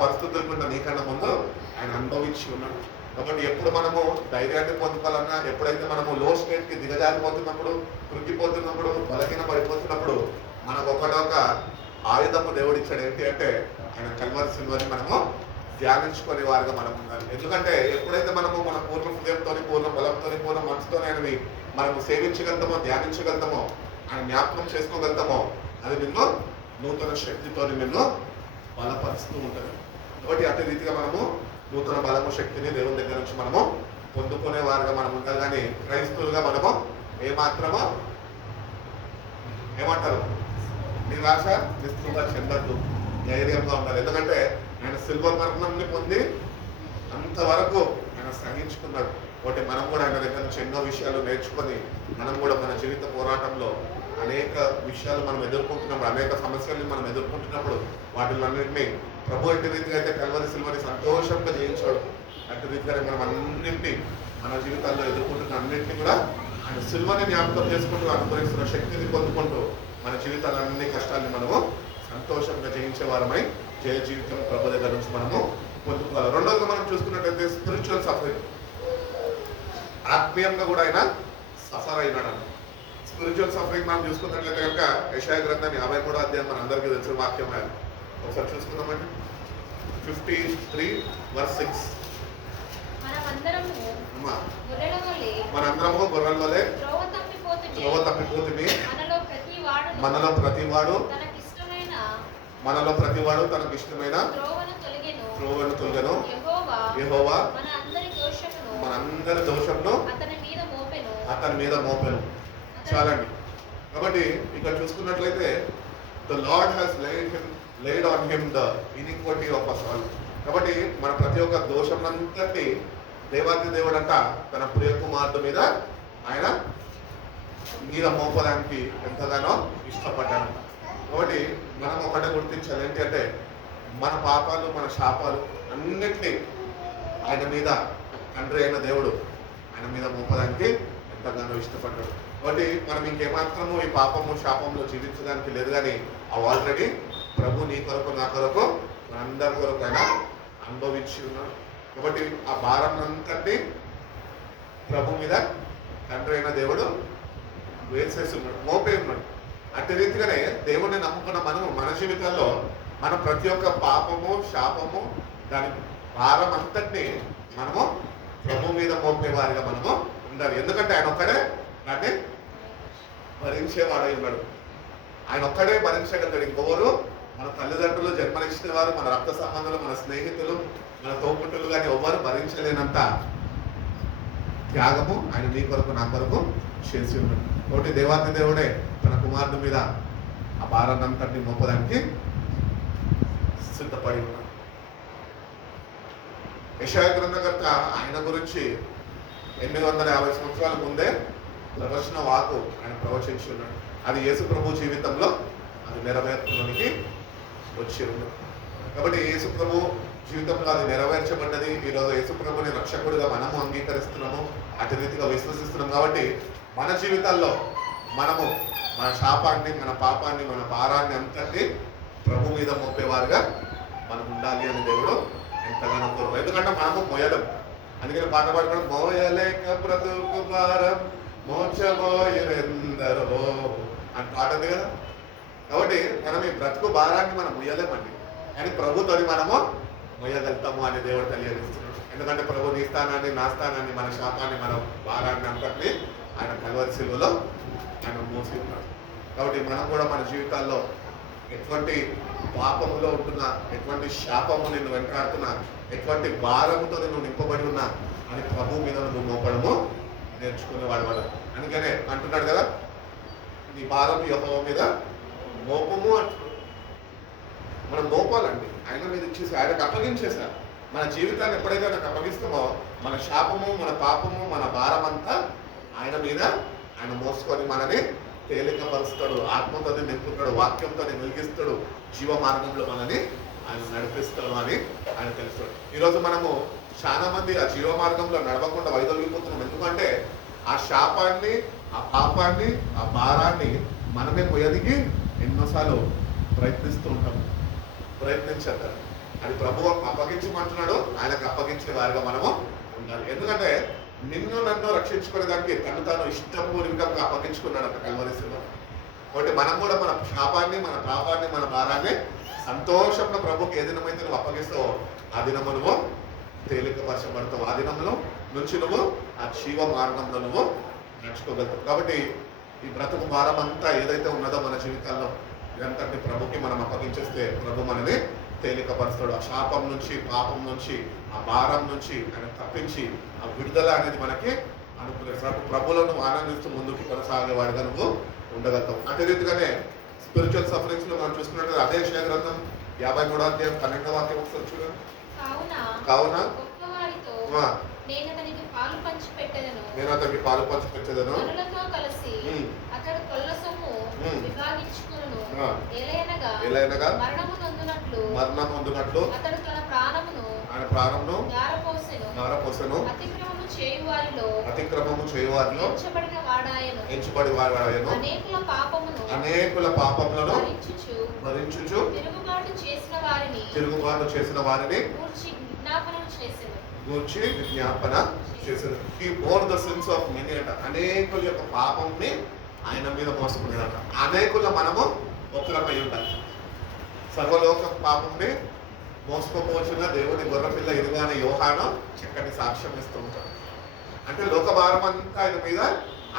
పరిస్థితుల గుండా నీకన్నా ముందు ఆయన అనుభవించి ఉన్నాడు. కాబట్టి ఎప్పుడు మనము ధైర్యాన్ని పొందుకోవాలన్నా, ఎప్పుడైతే మనము లో స్టేట్కి దిగజారిపోతున్నప్పుడు, కృంగిపోతున్నప్పుడు, బలహీన పడిపోతున్నప్పుడు మనకు ఒకటొక ఆయుధము దేవుడు ఇచ్చాడు. ఏంటి అంటే ఆయన కల్వరి సిలువని మనము ధ్యానించుకునే వారిగా మనం ఉండాలి. ఎందుకంటే ఎప్పుడైతే మనము మన పూర్ణ హృదయంతో, పూర్ణ బలంతో, పూర్ణ మనసుతో ఆయనని మనము సేవించగలుగుతామో, ధ్యానించగలుగుతామో, ఆయన జ్ఞాపకం చేసుకోగలుగుతామో, అది నిన్ను నూతన శక్తితో నిన్ను బలపరుస్తూ ఉంటుంది. కాబట్టి అదే రీతిగా మనము నూతన బలము, శక్తిని దేవుని దగ్గర నుంచి మనము పొందుకునే వారిగా మనం ఉండాలి. కానీ క్రైస్తవులుగా మనము ఏమాత్రమో ఏమంటారు నిరాశ నిస్పృహ చెందద్దు, ధైర్యంగా ఉండాలి. ఎందుకంటే ఆయన సిల్వర్ మరణంని పొంది అంతవరకు ఆయన సహించుకున్నాడు. కాబట్టి మనం కూడా ఆయన దగ్గర నుంచి ఎన్నో విషయాలు నేర్చుకొని మనం కూడా మన జీవిత పోరాటంలో అనేక విషయాలు మనం ఎదుర్కొంటున్నప్పుడు, అనేక సమస్యల్ని మనం ఎదుర్కొంటున్నప్పుడు వాటిలన్నింటినీ ప్రభు ఎట్టి రీతిగా అయితే కల్వరి సిలువని సంతోషంగా జయించాడు, అట్టి రీతిగానే మనం అన్నింటినీ మన జీవితాల్లో ఎదుర్కొంటున్న అన్నింటినీ కూడా ఆయన సిల్వని జ్ఞాపకం చేసుకుంటూ అనుగ్రహిస్తున్న శక్తిని పొందుకుంటూ మన జీవితాలన్నీ కష్టాన్ని మనము సంతోషంగా జయించే వారమై జయ జీవితం ప్రభు దగ్గర నుంచి మనము పొందుకోవాలి. రెండోది మనం చూసుకున్నట్లయితే స్పిరిచువల్ సఫరింగ్, ఆత్మీయంగా కూడా ఆయన సఫర్ అయినాడు. స్పిరిచువల్ సఫరింగ్ మనం చూసుకున్నట్లయితే కనుక యెషయా గ్రంథం 53వ అధ్యాయం మన అందరికీ తెలిసిన వాక్యం అది ఒకసారి చూసుకుందామండి. 53:6. మనందరము గొర్రెల వలె త్రోవ తప్పిపోతుంది, మనలో ప్రతివాడు తనకు ఇష్టమైన త్రోవను తొలగెను, యెహోవా మనందరి దోషమును అతని మీద మోపెను. చాలండి. కాబట్టి ఇక్కడ చూసుకున్నట్లయితే the lord has laid on him the iniquity of us all. కాబట్టి మన ప్రతి ఒక్క దోషంనంతటి దేవాది దేవుడంట తన ప్రియ కుమారుడు మీద ఆయన మోపడానికి ఎంతగానో ఇష్టపడ్డాడు. కాబట్టి మనం ఒకటే గుర్తించాలి, ఏంటి అంటే మన పాపాలు మన శాపాలు అన్నిటినీ ఆయన మీద తండ్రి అయిన దేవుడు ఆయన మీద మోపడానికి ఎంతగానో ఇష్టపడ్డాడు. కాబట్టి మనం ఇంకేమాత్రము ఈ పాపము శాపంలో జీవించడానికి లేదు, కానీ అవి ఆల్రెడీ ప్రభు నీ కొరకు నా కొరకు మనందరి కొరకు ఆయన అనుభవించి ఉన్నాడు. కాబట్టి ఆ భారం అంతటి ప్రభు మీద తండ్రి అయిన దేవుడు వేసేసి ఉన్నాడు, మోపే ఉన్నాడు. అట్టి రీతిగానే దేవుడిని నమ్ముకున్న మనము మన జీవితాల్లో మన ప్రతి ఒక్క పాపము శాపము దాని భారం అంతటిని మనము ప్రభు మీద మోపే వారిగా మనము ఉండాలి. ఎందుకంటే ఆయన ఒక్కడే దాన్ని భరించేవాడై ఉన్నాడు. ఆయన ఒక్కడే భరించగలడు. ఇంకొకరు మన తల్లిదండ్రులు జన్మనిచ్చిన వారు, మన రక్త సంబంధాలు, మన స్నేహితులు, మన తోబుట్టులు కానీ ఎవరు భరించలేనంత త్యాగము ఆయన నీ కొరకు నా కొరకు చేసి ఉన్నాడు. ఒకటి దేవాతి దేవుడే తన కుమారుడు మీద ఆ భారాన్ని అంతటిని మోపడానికి సిద్ధపడి ఉన్నాడు. యెషయా గ్రంథకర్త ఆయన గురించి 850 సంవత్సరాల ముందే ప్రవచన వాకు ఆయన ప్రవచించి ఉన్నాడు. అది యేసు ప్రభు జీవితంలో అది నెరవేర్చడానికి వచ్చి ఉన్నాడు. కాబట్టి యేసు ప్రభు జీవితంలో అది నెరవేర్చబడ్డది. ఈరోజు యేసు ప్రభుని రక్షకుడిగా మనము అంగీకరిస్తున్నాము, అటు రీతిగా విశ్వసిస్తున్నాం. కాబట్టి మన జీవితాల్లో మనము మన శాపాన్ని, మన పాపాన్ని, మన భారాన్ని అంతటి ప్రభు మీద మోపేవారుగా మనం ఉండాలి అని దేవుడు ఎంతగానో కోరు. ఎందుకంటే మనము మోయడం, అందుకని పాట పాడుకోవడం, మోయలేక బ్రతుకు భారం మోచబోయెందరో అని పాట ఉంది కదా. కాబట్టి మనం ఈ బ్రతుకు భారాన్ని మనం మొయ్యలేమండి, కానీ ప్రభుతోని మనము మొయ్యగలుగుతాము అని దేవుడు తెలియజేస్తున్నాడు. ఎందుకంటే ప్రభు నీ స్థానాన్ని, నా స్థానాన్ని, మన శాపాన్ని, మన భారాన్ని అంతటిని ఆయన కల్వరి సిలువలో ఆయన మోసి ఉన్నాడు. కాబట్టి మనం కూడా మన జీవితాల్లో ఎటువంటి పాపములో ఉంటున్నా, ఎటువంటి శాపము నిన్ను వెంటాడుతున్నా, ఎటువంటి భారముతో నువ్వు నింపబడి ఉన్నా అని ప్రభు మీద నువ్వు మోపడము నేర్చుకునేవాడు వల్ల. అందుకనే అంటున్నాడు కదా, నీ భారం యెహోవా మీద మోపము అంటున్నాడు. మనం మోపాలండి, ఆయన మీద ఇచ్చేసి ఆయనకు అప్పగించేశారు. మన జీవితాన్ని ఎప్పుడైతే ఆయనకు అప్పగిస్తామో మన శాపము, మన పాపము, మన భారం అంతా ఆయన మీద ఆయన మోసుకొని మనని తేలికపరుస్తాడు, ఆత్మతో నింపుతాడు, వాక్యంతో వెలిగిస్తాడు, జీవ మార్గంలో మనని ఆయన నడిపిస్తాడు అని ఆయన తెలుస్తాడు. ఈరోజు మనము చాలా మంది ఆ జీవ మార్గంలో నడవకుండా వైదొలిగిపోతున్నాం. ఎందుకంటే ఆ శాపాన్ని, ఆ పాపాన్ని, ఆ భారాన్ని మనమే పోయదికి ఎన్నోసార్లు ప్రయత్నిస్తూ ఉంటాము. ప్రయత్నించేద్దాం, అది ప్రభువు అప్పగించమంటున్నాడు, ఆయనకు అప్పగించే వారిగా మనము ఉండాలి. ఎందుకంటే నిన్ను నన్ను రక్షించుకునే దానికి తను తాను ఇష్టపూర్వకంగా అప్పగించుకున్నాడు అంట కల్వరి సిలువలో. కాబట్టి మనం కూడా మన శాపాన్ని, మన పాపాన్ని, మన భారాన్ని సంతోషంగా ప్రభుకి ఏ దినమైతే నువ్వు అప్పగిస్తావో ఆ దినము నువ్వు తేలికపరచబడతావు. ఆ దినంలో నుంచి నువ్వు ఆ జీవ మార్గంలో నువ్వు నడుచుకోగలుగుతావు. కాబట్టి ఈ బ్రతుకు భారం అంతా ఏదైతే ఉన్నదో మన జీవితాల్లో ఇదంతటి ప్రభుకి మనం అప్పగించేస్తే ప్రభు మనని తేలికపరుస్తాడు. ఆ శాపం నుంచి, పాపం నుంచి, ఆ భారం నుంచి ఆయన తప్పించి ఆ విడుదల అనేది మనకి అనుకూలిస్తాడు. ప్రభువులను ఆనందిస్తూ ముందుకు కొనసాగేవాడిగా నువ్వు ఉండగలుగుతావు. అదే రీతిగానే స్పిరిచువల్ సఫరింగ్స్ లో మనం చూసుకున్నట్టు అదే యెషయా గ్రంథం 53వ అధ్యాయం 12వ వాక్యం ఒకసారి చూడండి. కావున నేను అతనికి పాలు పంచి పెట్టెదను, అతడు కొల్ల సొమ్ము విభాగించుకొనును. ఎలయనగా ఎలయనగా మరణము నొందునట్లు అతడు తన ప్రాణమును ఆయన ప్రాణమును ధారపోసెను. అతిక్రమము చేయువారిలో ఎంచబడి వాడాయను. అనేకుల పాపములను భరించుచు తిరుగుబాటు చేసిన వారిని గూర్చి విజ్ఞాపన చేశారు. He bore the sins of many అంట. అనేకుల యొక్క పాపంని ఆయన మీద మోసుకున్నాడట. అనేకుల మనము ఒకరమై ఉండాలి. సర్వలోక పాపంని మోసుకోపోవచ్చున దేవుని గొర్రెపిల్ల ఇదిగా అని యోహాను చక్కటి సాక్ష్యం ఇస్తూ ఉంటాడు. అంటే లోక భారం అంతా ఆయన మీద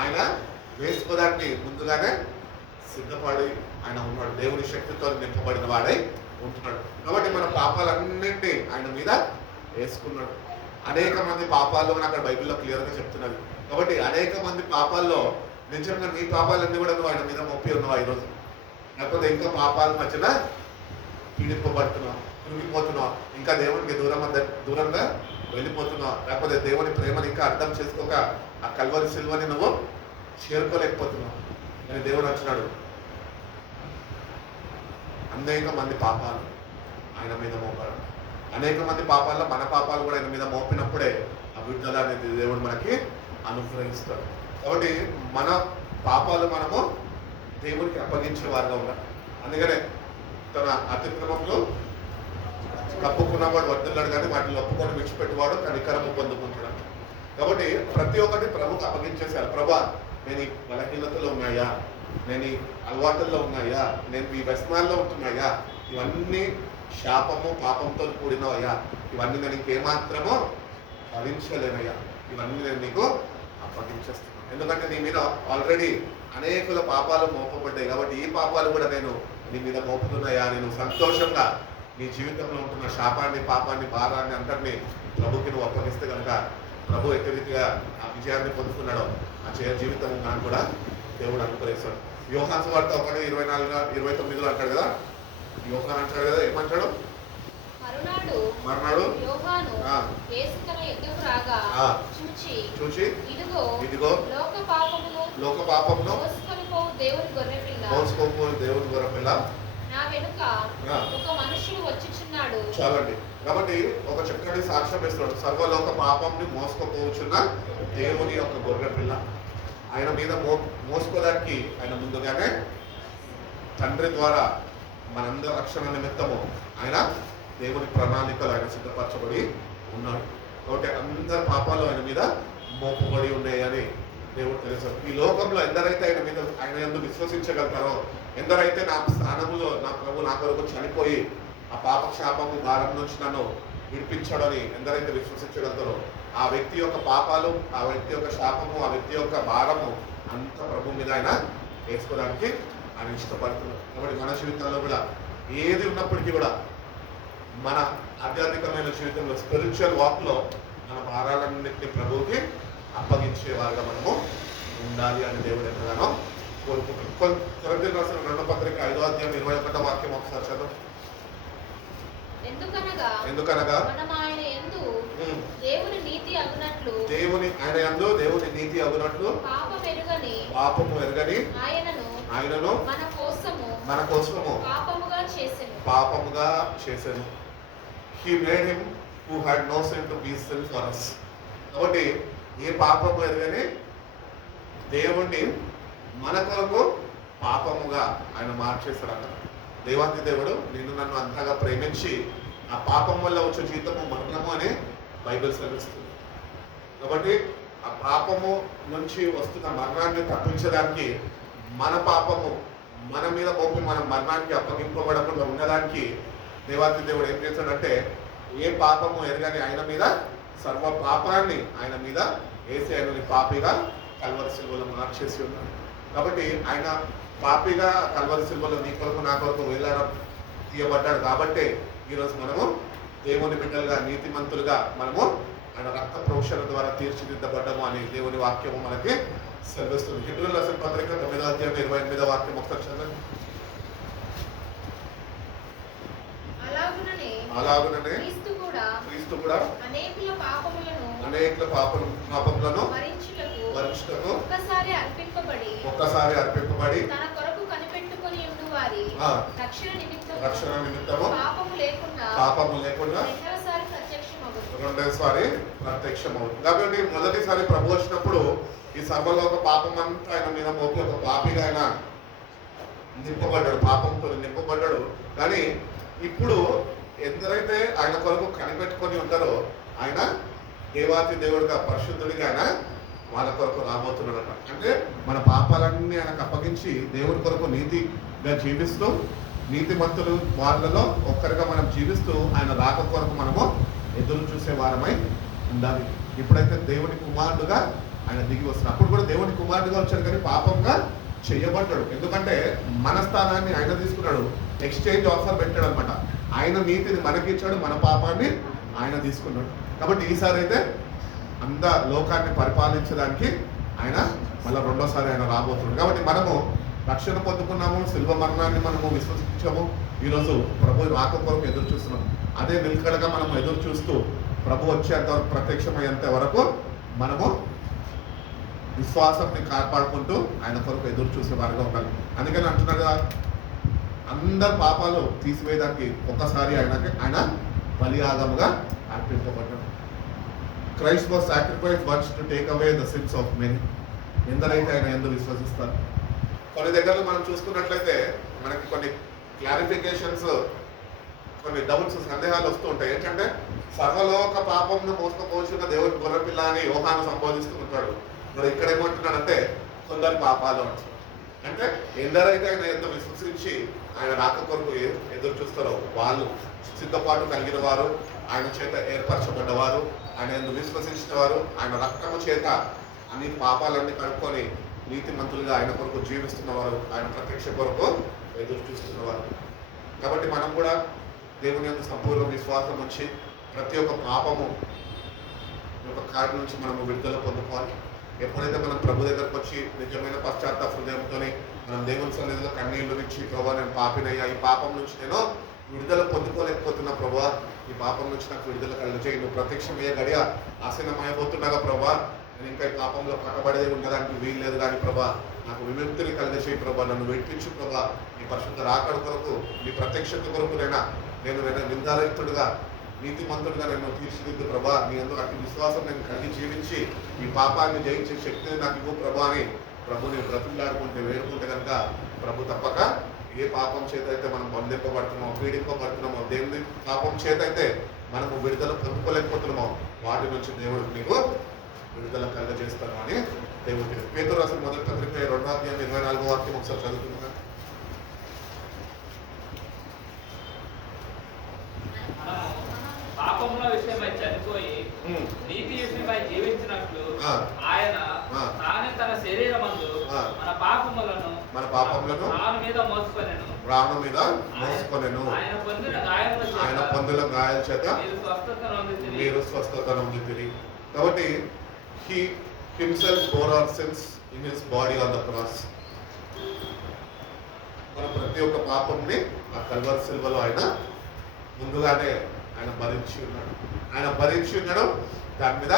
ఆయన వేసుకోవడానికి ముందుగానే సిద్ధపడి ఆయన ఉన్నాడు. దేవుని శక్తితో నింపబడిన వాడై ఉంటున్నాడు. కాబట్టి మన పాపాలన్నింటినీ ఆయన మీద వేసుకున్నాడు. అనేక మంది పాపాల్లో అక్కడ బైబిల్లో క్లియర్గా చెప్తున్నది. కాబట్టి అనేక మంది పాపాల్లో నిజంగా నీ పాపాలన్నీ కూడా నువ్వు ఆయన మీద మోపి ఉన్నావు ఈరోజు. లేకపోతే ఇంకా పాపాల మధ్యన పీడింపబడుతున్నావు, తిరిగిపోతున్నావు, ఇంకా దేవునికి దూరంగా వెళ్ళిపోతున్నావు, లేకపోతే దేవుని ప్రేమని ఇంకా అర్థం చేసుకోక ఆ కల్వరి సిల్వని నువ్వు చేరుకోలేకపోతున్నావు అని దేవుడు అంటున్నాడు. అనేక మంది పాపాలు ఆయన మీద మోపాడు. అనేక మంది పాపాల్లో మన పాపాలు కూడా ఆయన మీద మోపినప్పుడే ఆ విడుదల అనేది దేవుడు మనకి అనుగ్రహిస్తాడు. కాబట్టి మన పాపాలు మనము దేవుడికి అప్పగించే వారుగా ఉండాలి. అందుకనే తన అతిక్రమంలో కప్పుకున్నవాడు వర్దిల్లాడు, కానీ వాటిని ఒప్పుకొని విడిచిపెట్టేవాడు కనికరము పొందుకుంటున్నాడు. కాబట్టి ప్రతి ఒక్కటి ప్రభుకు అప్పగించేశారు. ప్రభా, నేను ఈ బలహీనతలో ఉన్నాయా, నేను ఈ అలవాటుల్లో ఉన్నాయా, నేను ఈ వ్యసనాల్లో ఉంటున్నాయా, ఇవన్నీ శాపము పాపంతో కూడినవయ్యా, ఇవన్నీ నేను ఇంకేమాత్రమో భరించలేనయ్యా, ఇవన్నీ నేను నీకు అప్పగించేస్తున్నాను. ఎందుకంటే నీ మీద ఆల్రెడీ అనేకుల పాపాలు మోపబడ్డాయి. కాబట్టి ఈ పాపాలు కూడా నేను నీ మీద మోపుతున్నాయా, నేను సంతోషంగా నీ జీవితంలో ఉంటున్న శాపాన్ని, పాపాన్ని, భారాన్ని అంతటినీ ప్రభుకి నువ్వు అప్పగిస్తే కనుక ప్రభు ఎట్టి రీతిగా ఆ విజయాన్ని పొందుతున్నాడో ఆ జీవితం నాకు కూడా దేవుడు అనుగ్రహిస్తాడు. యోహాను సువార్త 1:24-29 అంటాడు కదా. యోహాను అంటాడు కదా, ఏమంటాడు? మర్నాడు చూచి ఇదిగో లోక పాపమును మోసుకొని దేవుని గొర్రెపిల్ల నా వెనుక ఒక మనుషుడు వచ్చుచున్నాడు. చాలండి. కాబట్టి ఒక చక్కటి సాక్ష్యం ఇస్తాడు. సర్వలోక పాపంని మోసుకుపోవచ్చున్న దేవుని యొక్క గొర్రెపిల్ల ఆయన మీద మోసుకోవడానికి ఆయన ముందుగానే తండ్రి ద్వారా మనందరి రక్షణ నిమిత్తము ఆయన దేవుని ప్రణాళికలు ఆయన సిద్ధపరచబడి ఉన్నాడు. కాబట్టి అందరి పాపాలు ఆయన మీద మోపబడి ఉన్నాయని దేవుడు తెలుసు. ఈ లోకంలో ఎందరైతే ఆయన ఎందుకు విశ్వసించగలుగుతారో, ఎందరైతే నా స్థానంలో నా ప్రభు నా కొరకు చనిపోయి ఆ పాప శాపము భారం నుంచి నన్ను విడిపించాడని ఎందరైతే విశ్వసించగలుగుతారో, ఆ వ్యక్తి యొక్క పాపాలు, ఆ వ్యక్తి యొక్క శాపము, ఆ వ్యక్తి యొక్క భారము అంత ప్రభు మీద ఆయన వేసుకోవడానికి ఆయన ఇష్టపడుతున్నారు. కాబట్టి మన జీవితంలో కూడా ఏది ఉన్నప్పటికీ కూడా మన ఆధ్యాత్మికమైన జీవితంలో స్పిరిచువల్ వాక్లో మన భారాలన్నింటినీ ప్రభువుకి అప్పగించే వారుగా మనము ఉండాలి అని దేవుడు ఎంతగానో కోరుకుంటున్నాం. కొరింథీయులకు రాసిన 2వ పత్రిక 5వ అధ్యాయం 21వ వాక్యం ఒకసారి చదువు. ఎందుకనగా ఆయన యందు దేవుని నీతి అగునట్లు పాపము ఎరుగని ఆయనను మన కోసము పాపముగా చేసెను. He made him who had no sin to be sin for us. కాబట్టి ఏ పాపము ఎరుగని దేవుణ్ణి మన కొరకు పాపముగా ఆయన మార్చేశాడు. దేవాతి దేవుడు నిన్ను నన్ను అంతగా ప్రేమించి ఆ పాపం వల్ల వచ్చే జీవితము మరణము అని బైబిల్ సెలవిస్తుంది. కాబట్టి ఆ పాపము నుంచి వస్తున్న మరణాన్ని తప్పించడానికి మన పాపము మన మీద మోపి మనం మరణానికి అప్పగింపబడకుండా ఉండడానికి దేవాతి దేవుడు ఏం చేశాడంటే ఏ పాపము ఎరగని ఆయన మీద సర్వ పాపాన్ని ఆయన మీద వేసి ఆయనని పాపిగా కల్వరి సిలువలో మార్చేసి ఉన్నాడు. కాబట్టి ఆయన పాపిగా కల్వరి సిలువలో నీ కొరకు నా కొరకు వేలాడ తీయబడ్డాడు. కాబట్టి ఈరోజు మనము దేవుని బిడ్డలుగా నీతిమంతులుగా మనము ఆయన రక్త ప్రోక్షణ ద్వారా తీర్చిదిద్దబడ్డము అని దేవుని వాక్యము మనకి సెలవిస్తుంది. హెబ్రీయుల రాసిన పత్రిక 9వ అధ్యాయం 28వ వాక్యం ఒకసారి చదవండి. అలాగుననే క్రీస్తు కూడా అనేకుల పాపములను భరించుటకు ఒక్కసారి అర్పింపబడి తన కొరకు కనిపెట్టుకొని ఉండు వారి రక్షణ నిమిత్తము పాపము లేకుండా రెండవసారి ప్రత్యక్షం రెండోసారి ప్రత్యక్షం అవుతుంది. కాబట్టి మొదటిసారి ప్రభు వచ్చినప్పుడు ఈ సర్వలోక పాపం అంతా ఆయన మీద మోపి ఒక పాపిగా ఆయన నింపబడ్డాడు, పాపంతో నింపబడ్డాడు. కానీ ఇప్పుడు ఎందరైతే ఆయన కొరకు కనిపెట్టుకొని ఉంటారో ఆయన దేవాతి దేవుడిగా పరిశుద్ధుడిగా ఆయన వాళ్ళ కొరకు రాబోతున్నాడట. అంటే మన పాపాలన్నీ ఆయనకు అప్పగించి దేవుడి కొరకు నీతిగా జీవిస్తూ నీతిమంతులు వాళ్ళలో ఒక్కరిగా మనం జీవిస్తూ ఆయన రాక కొరకు మనము ఎదురు చూసే వారమై ఉండాలి. ఇప్పుడైతే దేవుని కుమారుడుగా ఆయన దిగి వస్తున్నాడు. అప్పుడు కూడా దేవుని కుమారుడుగా వచ్చాడు కానీ పాపంగా చేయబడ్డాడు. ఎందుకంటే మన స్థానాన్ని ఆయన తీసుకున్నాడు, ఎక్స్చేంజ్ ఆఫర్ పెట్టాడు అనమాట. ఆయన నీతిని మనకి ఇచ్చాడు, మన పాపాన్ని ఆయన తీసుకున్నాడు. కాబట్టి ఈసారి అయితే అంత లోకాన్ని పరిపాలించడానికి ఆయన మళ్ళీ రెండోసారి ఆయన రాబోతున్నాడు. కాబట్టి మనము రక్షణ పొందుకున్నాము, శిల్వ మరణాన్ని మనము విశ్వసించాము, ఈరోజు ప్రభు రాక కొరకు ఎదురు చూస్తున్నాం. అదే నిలకడగా మనము ఎదురు చూస్తూ ప్రభు వచ్చేంత వరకు, ప్రత్యక్షమయ్యేంత వరకు మనము విశ్వాసాన్ని కాపాడుకుంటూ ఆయన కొరకు ఎదురు చూసే వారిగా ఉండాలి. అందుకని అంటున్నాడు కదా, అందరు పాపాలు తీసివేయడానికి ఒక్కసారి ఆయన బలియాగముగా అర్పింపబడ్డాడు. Christ was sacrifice once to take away the sins of many. ఎందరైతే ఆయన ఎందు విశ్వసిస్తారు. కొన్ని దగ్గరలో మనం చూసుకున్నట్లయితే మనకి కొన్ని క్లారిఫికేషన్స్, కొన్ని డౌట్స్, సందేహాలు వస్తూ ఉంటాయి. ఏంటంటే సర్వలోక పాపంను మోసుకుపోచున్న దేవుడి గొర్రెపిల్ల అని యోహాను సంబోధిస్తూ ఉంటాడు. మరి ఇక్కడ ఏమంటున్నాడంటే కొందరు పాపాలు అంటే ఎందరైతే ఆయన ఎంతో విశ్వసించి ఆయన రాక కొరకు ఎదురు చూస్తారో వాళ్ళు సిద్ధపాటు కలిగిన వారు, ఆయన చేత ఏర్పరచబడ్డవారు, ఆయన ఎందుకు విశ్వసించిన వారు, ఆయన రక్తము చేత అన్ని పాపాలన్నీ కడుక్కొని నీతిమంతులుగా ఆయన కొరకు జీవిస్తున్నవారు, ఆయన ప్రత్యక్ష కొరకు ఎదురు చూస్తున్నవారు. కాబట్టి మనం కూడా దేవుని యందు సంపూర్ణ విశ్వాసం వచ్చి ప్రతి ఒక్క పాపము యొక్క కాడి నుంచి మనము విడుదల పొందుకోవాలి. ఎప్పుడైతే మనం ప్రభు దగ్గరకు వచ్చి నిజమైన పశ్చాత్తాప హృదయంతో మనం దేవుని సన్నిధిలో కన్నీళ్లు ఇచ్చి, ప్రభా నేను పాపినయ్యా, ఈ పాపం నుంచి నేను విడుదల పొందుకోలేకపోతున్నా ప్రభా, ఈ పాపం నుంచి నాకు విడుదల కలిగజేయి, నువ్వు ప్రత్యక్షమయ్యే గడియ ఆసన్నమైపోతున్నాగా ప్రభా, నేను ఇంకా ఈ పాపంలో పట్టబడే ఉండడానికి వీలు లేదు కానీ ప్రభా, నాకు విముక్తిని కలిగజేయి ప్రభా, నన్ను వెట్టించు ప్రభా, నీ పరిశుద్ధ రాకడ కొరకు, నీ ప్రత్యక్షత కొరకునైనా నేను నిందారహితుడుగా నీతిమంతుడిగా నేను తీర్చిదిద్దు ప్రభా, నీ అందరూ అట్టి విశ్వాసం నేను కలిగి జీవించి ఈ పాపాన్ని జయించే శక్తిని నాకు ఇవ్వు ప్రభా అని ప్రభుని బ్రతుకులాడుకుంటే వేడుకుంటే కనుక ప్రభు తప్పక ఏ పాపం చేత అయితే మనం బంధింపబడుతున్నామో, పీడింపబడుతున్నామో, దేవుని పాపం చేత అయితే మనము విడుదల పొందుకోలేకపోతున్నామో వాటి నుంచి దేవుడు నీకు విడుదల కలుగజేస్తాను అని దేవుడికి. పేతురు రాసిన మొదటి పత్రిక 2:24 వాక్యం ఒకసారి చదువుతున్నాను. పాపముల విషయమై చనిపోయి నీతి విషయమై జీవించినట్లు ఆయన తానే తన శరీరమందు మన పాపములను ప్రాణం మీద మోసుకొనెను. ఆయన పొందిన గాయాల చేత మీరు స్వస్థత నొందితిరి. కాబట్టి he himself bore our sins in his body on the cross. మన ప్రతి ఒక్క పాపంని ఆ కల్వరి సిలువలో ఆయన ముందుగానే ఆయన భరించి ఉన్నాడు. దాని మీద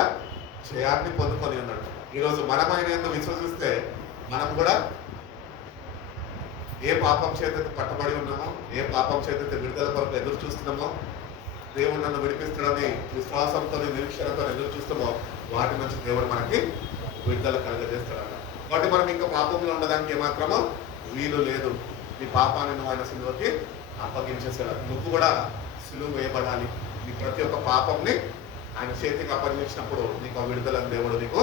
జయాన్ని పొందుకొని ఉన్నాడు. ఈరోజు మనం ఆయన ఎందుకు విశ్వసిస్తే మనం కూడా ఏ పాపం చేత పట్టబడి ఉన్నామో, ఏ పాపం చేత విడుదల కొరకు ఎదురు చూస్తున్నామో, దేవుడు నన్ను విడిపిస్తాడని విశ్వాసంతో నిరీక్షణతో ఎదురు చూస్తామో వాటి నుంచి దేవుడు మనకి విడుదల కలుగజేస్తాడన్న. కాబట్టి మనం ఇంకా పాపంలో ఉండడానికి ఏమాత్రమో వీలు లేదు. నీ పాపాన్ని నువ్వు ఆయన సిలువకి అప్పగించేసాడు. నువ్వు కూడా సిలువ వేయబడాలి. నీ ప్రతి ఒక్క పాపంని ఆయన చేతికి అప్పగించినప్పుడు నీకు ఆ విడుదలను దేవుడు నీకు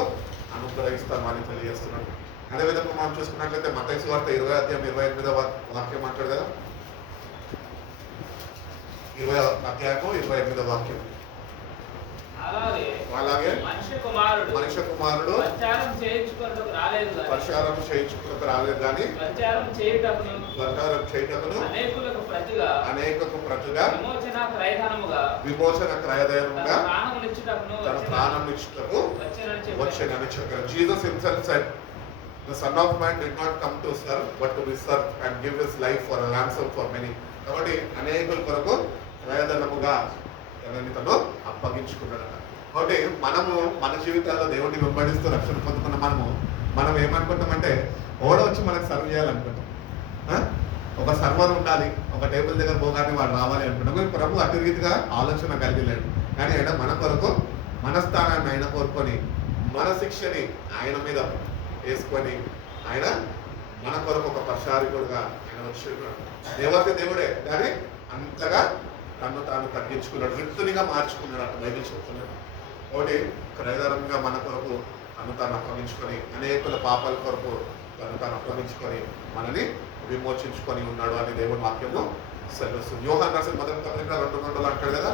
అనుగ్రహిస్తాను అని తెలియజేస్తున్నాడు. అదేవిధంగా మనం చూసుకున్నట్లయితే మత్తయి సువార్త 20:28 వాక్యం అంటాడు కదా, 20:28 వాక్యం. అలాగే మనుష్య కుమారుడు పరిచారం చేయించుకున్నకు రాలేదు కానీ పరిచారం చేయుటకును అనేకులకు ప్రతిగా విమోచన క్రయధనముగా తన ప్రాణమునిచ్చుటకు వచ్చెనని చెప్పారు. Jesus himself said, the son of man did not come to serve but to be served and give his life for a ransom for many. కాబట్టి అనేకుల కొరకు క్రయధనముగా తను అప్పగించుకున్నాడు. కాబట్టి మనము మన జీవితాల్లో దేవుడిని వెంబడిస్తూ రక్షణ పొందుకున్న మనం ఏమనుకుంటామంటే ఓడ వచ్చి మనకు సర్వ్ చేయాలనుకుంటాం. ఒక సర్వర్ ఉండాలి, ఒక టేబుల్ దగ్గర పోగానే వాడు రావాలి అనుకుంటాం. ప్రభు అటు రీతిగా ఆలోచన కలిగి లేడు. కానీ ఆయన మన కొరకు మన స్థానాన్ని ఆయన కోరుకొని మన శిక్షని ఆయన మీద వేసుకొని ఆయన మన కొరకు ఒక పరిచారకుడుగా ఆయన వచ్చి దేవతే దేవుడే కానీ అంతగా తను తాను తగ్గించుకున్నాడు, రిక్తునిగా మార్చుకున్నాడు అట్లా బైబిల్ చెప్తున్నాడు. ఒకటి క్రయధరంగా మన కొరకు తను తాను అప్పగించుకొని అనేకుల పాపాల కొరకు తను తాను అప్పగించుకొని మనని విమోచించుకొని ఉన్నాడు అని దేవుని వాక్యము సెలవుస్తుంది. యోహాను రాసిన మొదటి పత్రిక 2:2 అంటాడు కదా,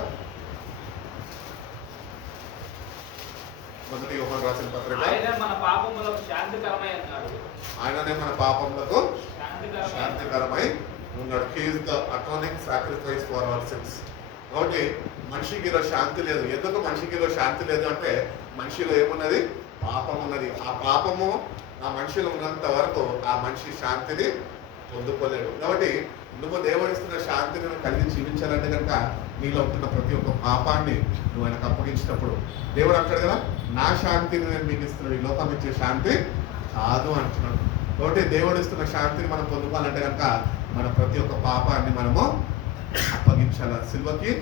మొదటి యోహాను రాసిన పత్రిక, ఆయన మన పాపములకు శాంతికరమై అన్నాడు. ఆయననే మన పాపములకు శాంతికరమై ఉన్నాడు. He is the atoning sacrifice for our sins. కాబట్టి మనిషికి ఈరోజు శాంతి లేదు. ఎందుకు మనిషికి ఈరోజు శాంతి లేదు అంటే మనిషిలో ఏమున్నది? పాపం ఉన్నది. ఆ పాపము ఆ మనిషిలో ఉన్నంత వరకు ఆ మనిషి శాంతిని పొందుకోలేడు. కాబట్టి నువ్వు దేవుడిస్తున్న శాంతిని నువ్వు కలిగి జీవించాలంటే కనుక నీలో ఉంటున్న ప్రతి ఒక్క పాపాన్ని నువ్వు ఆయనకు అప్పగించినప్పుడు దేవుడు అంటాడు కదా, నా శాంతిని నేను మీకు ఇస్తున్నాడు, ఈ లోకం ఇచ్చే శాంతి కాదు అంటున్నాడు. కాబట్టి దేవుడు ఇస్తున్న శాంతిని మనం పొందుకోవాలంటే కనుక మన ప్రతి ఒక్క పాపాన్ని మనము అప్పగించాల, సిల్వకి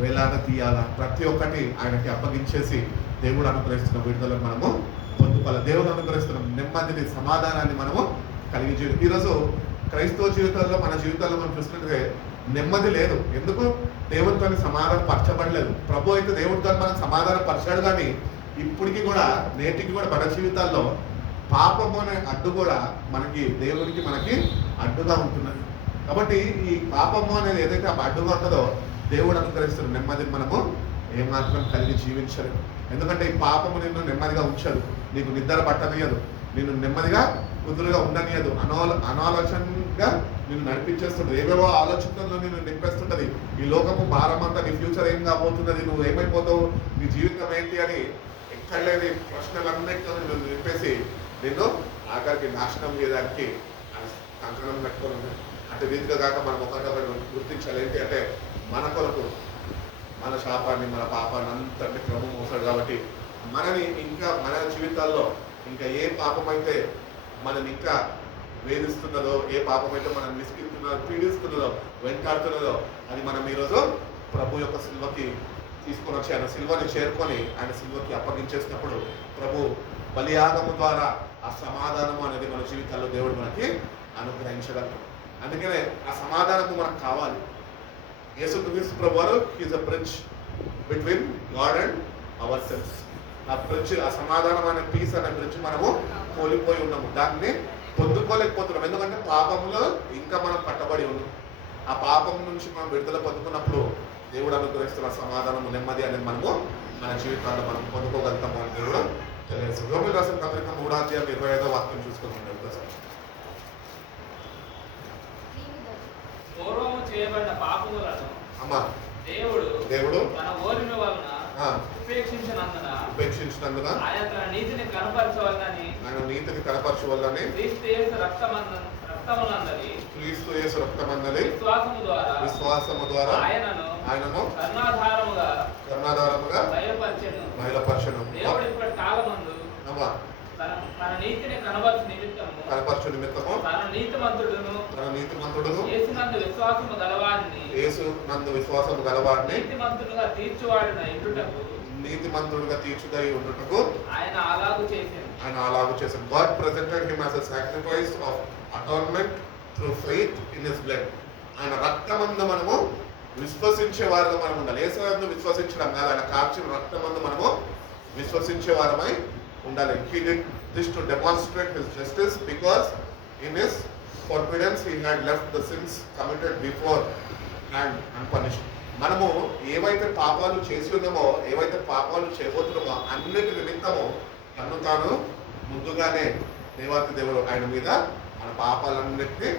వేలాడ తీయాల, ప్రతి ఒక్కటి ఆయనకి అప్పగించేసి దేవుడు అనుగ్రహిస్తున్న విడుదలను మనము పొందుకోవాలి. దేవుడు అనుగ్రహిస్తున్న నెమ్మదిని, సమాధానాన్ని మనము కలిగి జీవితం. ఈరోజు క్రైస్తవ జీవితాల్లో మన జీవితాల్లో మనం చూసుకుంటే నెమ్మది లేదు. ఎందుకు? దేవుడితో సమాధానం పరచబడలేదు. ప్రభు అయితే దేవుడితో మనం సమాధానం పరచాడు, కానీ ఇప్పటికి కూడా నేటికి కూడా మన జీవితాల్లో పాపము అనే అడ్డు కూడా మనకి దేవుడికి మనకి అడ్డుగా ఉంటున్నది. కాబట్టి ఈ పాపము అనేది ఏదైతే అడ్డుగా ఉంటుందో దేవుడు అనుగ్రహిస్తున్న నెమ్మదిని మనము ఏమాత్రం కలిగి జీవించలేదు. ఎందుకంటే ఈ పాపము నిన్ను నెమ్మదిగా ఉంచదు, నీకు నిద్ర పట్టనీయదు, నిన్ను నెమ్మదిగా కుదురుగా ఉండనీయదు, అనాలోచనగా నిన్ను నడిపించేస్తుంటది, ఏవేవో ఆలోచనలో నిన్ను నింపేస్తుంటది. ఈ లోకము భారం అంతా, నీ ఫ్యూచర్ ఏం కాబోతున్నది, నువ్వు ఏమైపోతావు, నీ జీవితం ఏంటి అని ఎక్కడ లేని ప్రశ్నలన్నిటితో నిన్ను నింపేసి నిన్ను ఆఖరికి నాశనం చేయడానికి కంకణం పెట్టుకొని ఉంది. అంటే రీతిగా కాక మనం ఒకరికొకరు గుర్తించాలి. ఏంటి అంటే మన కొరకు మన శాపాన్ని, మన పాపాన్ని అంతటి క్రమం మోసాడు. కాబట్టి మనని ఇంకా మన జీవితాల్లో ఇంకా ఏ పాపం అయితే మనని ఇంకా వేధిస్తున్నదో, ఏ పాపం అయితే మనం విసిగిస్తున్నదో, పీడిస్తున్నదో, వెంటాడుతున్నదో అది మనం ఈరోజు ప్రభు యొక్క సిల్వకి తీసుకొని వచ్చి ఆయన సిల్వని చేరుకొని ఆయన సిల్వకి అప్పగించేసినప్పుడు ప్రభు బలియాగము ద్వారా ఆ సమాధానము అనేది మన జీవితాల్లో దేవుడు మనకి అనుగ్రహించగలరు. అందుకనే ఆ సమాధానము మనకు కావాలి. యేసుక్రీస్తు ప్రభువారు is a bridge between God and our self. ఆ బ్రిడ్జ్, ఆ సమాధానం అనే పీస్ అనే బ్రిడ్జ్ మనము కోల్పోయి ఉన్నాము, దాన్ని పొందుకోలేకపోతున్నాం. ఎందుకంటే పాపంలో ఇంకా మనం పట్టబడి ఉన్నాం. ఆ పాపం నుంచి మనం విడుదల పొందుకున్నప్పుడు దేవుడు అనుగ్రహిస్తున్న సమాధానము, నెమ్మది అనేది మనము మన జీవితాల్లో మనం పొందుకోగలుగుతాము అని దేవుడు తెలియదు. రోమిలకు రాసిన పత్రిక 3:25 వాక్యం చూసుకుంటున్నాం. పూర్వము చేయబడిన పాపములను అమ్మా దేవుడు తన ఓర్మి వలన ఉపేక్షించినందున ఆయన తన నీతిని కనపరచవలనని క్రీస్తు యేసు రక్తమందలి విశ్వాసము ద్వారా ఆయనను కరుణాధారముగా బయలుపరచెను. దేవుడు ఇప్పటి కాలమందు తన నీతిని కనపరచు నిమిత్తము తన నీతిమంతుడును యేసునందు విశ్వాసము గలవారిని నీతిమంతుడుగా తీర్చుదై ఉండుటకు ఆయన అలాగు చేశాను. God presented him as a sacrifice of atonement through faith in his blood. ఆయన రక్తమందు మనము విశ్వసించే వారుగా మనం ఉండాలి. యేసునందు విశ్వసించడం కాదు, ఆయన కార్చిన రక్తమందు మనము విశ్వసించే వారమై ఉండాలి. He did this to demonstrate his justice because in his forbearance he had left the sins committed before and unpunished. మనము ఏవైతే పాపాలు చేసి ఉన్నామో, ఏవైతే పాపాలు చేయబోతున్నామో అన్నిటి నిమిత్తము తను తాను ముందుగానే దేవాతి దేవుడు ఆయన మీద మన పాపాలన్నిటినీ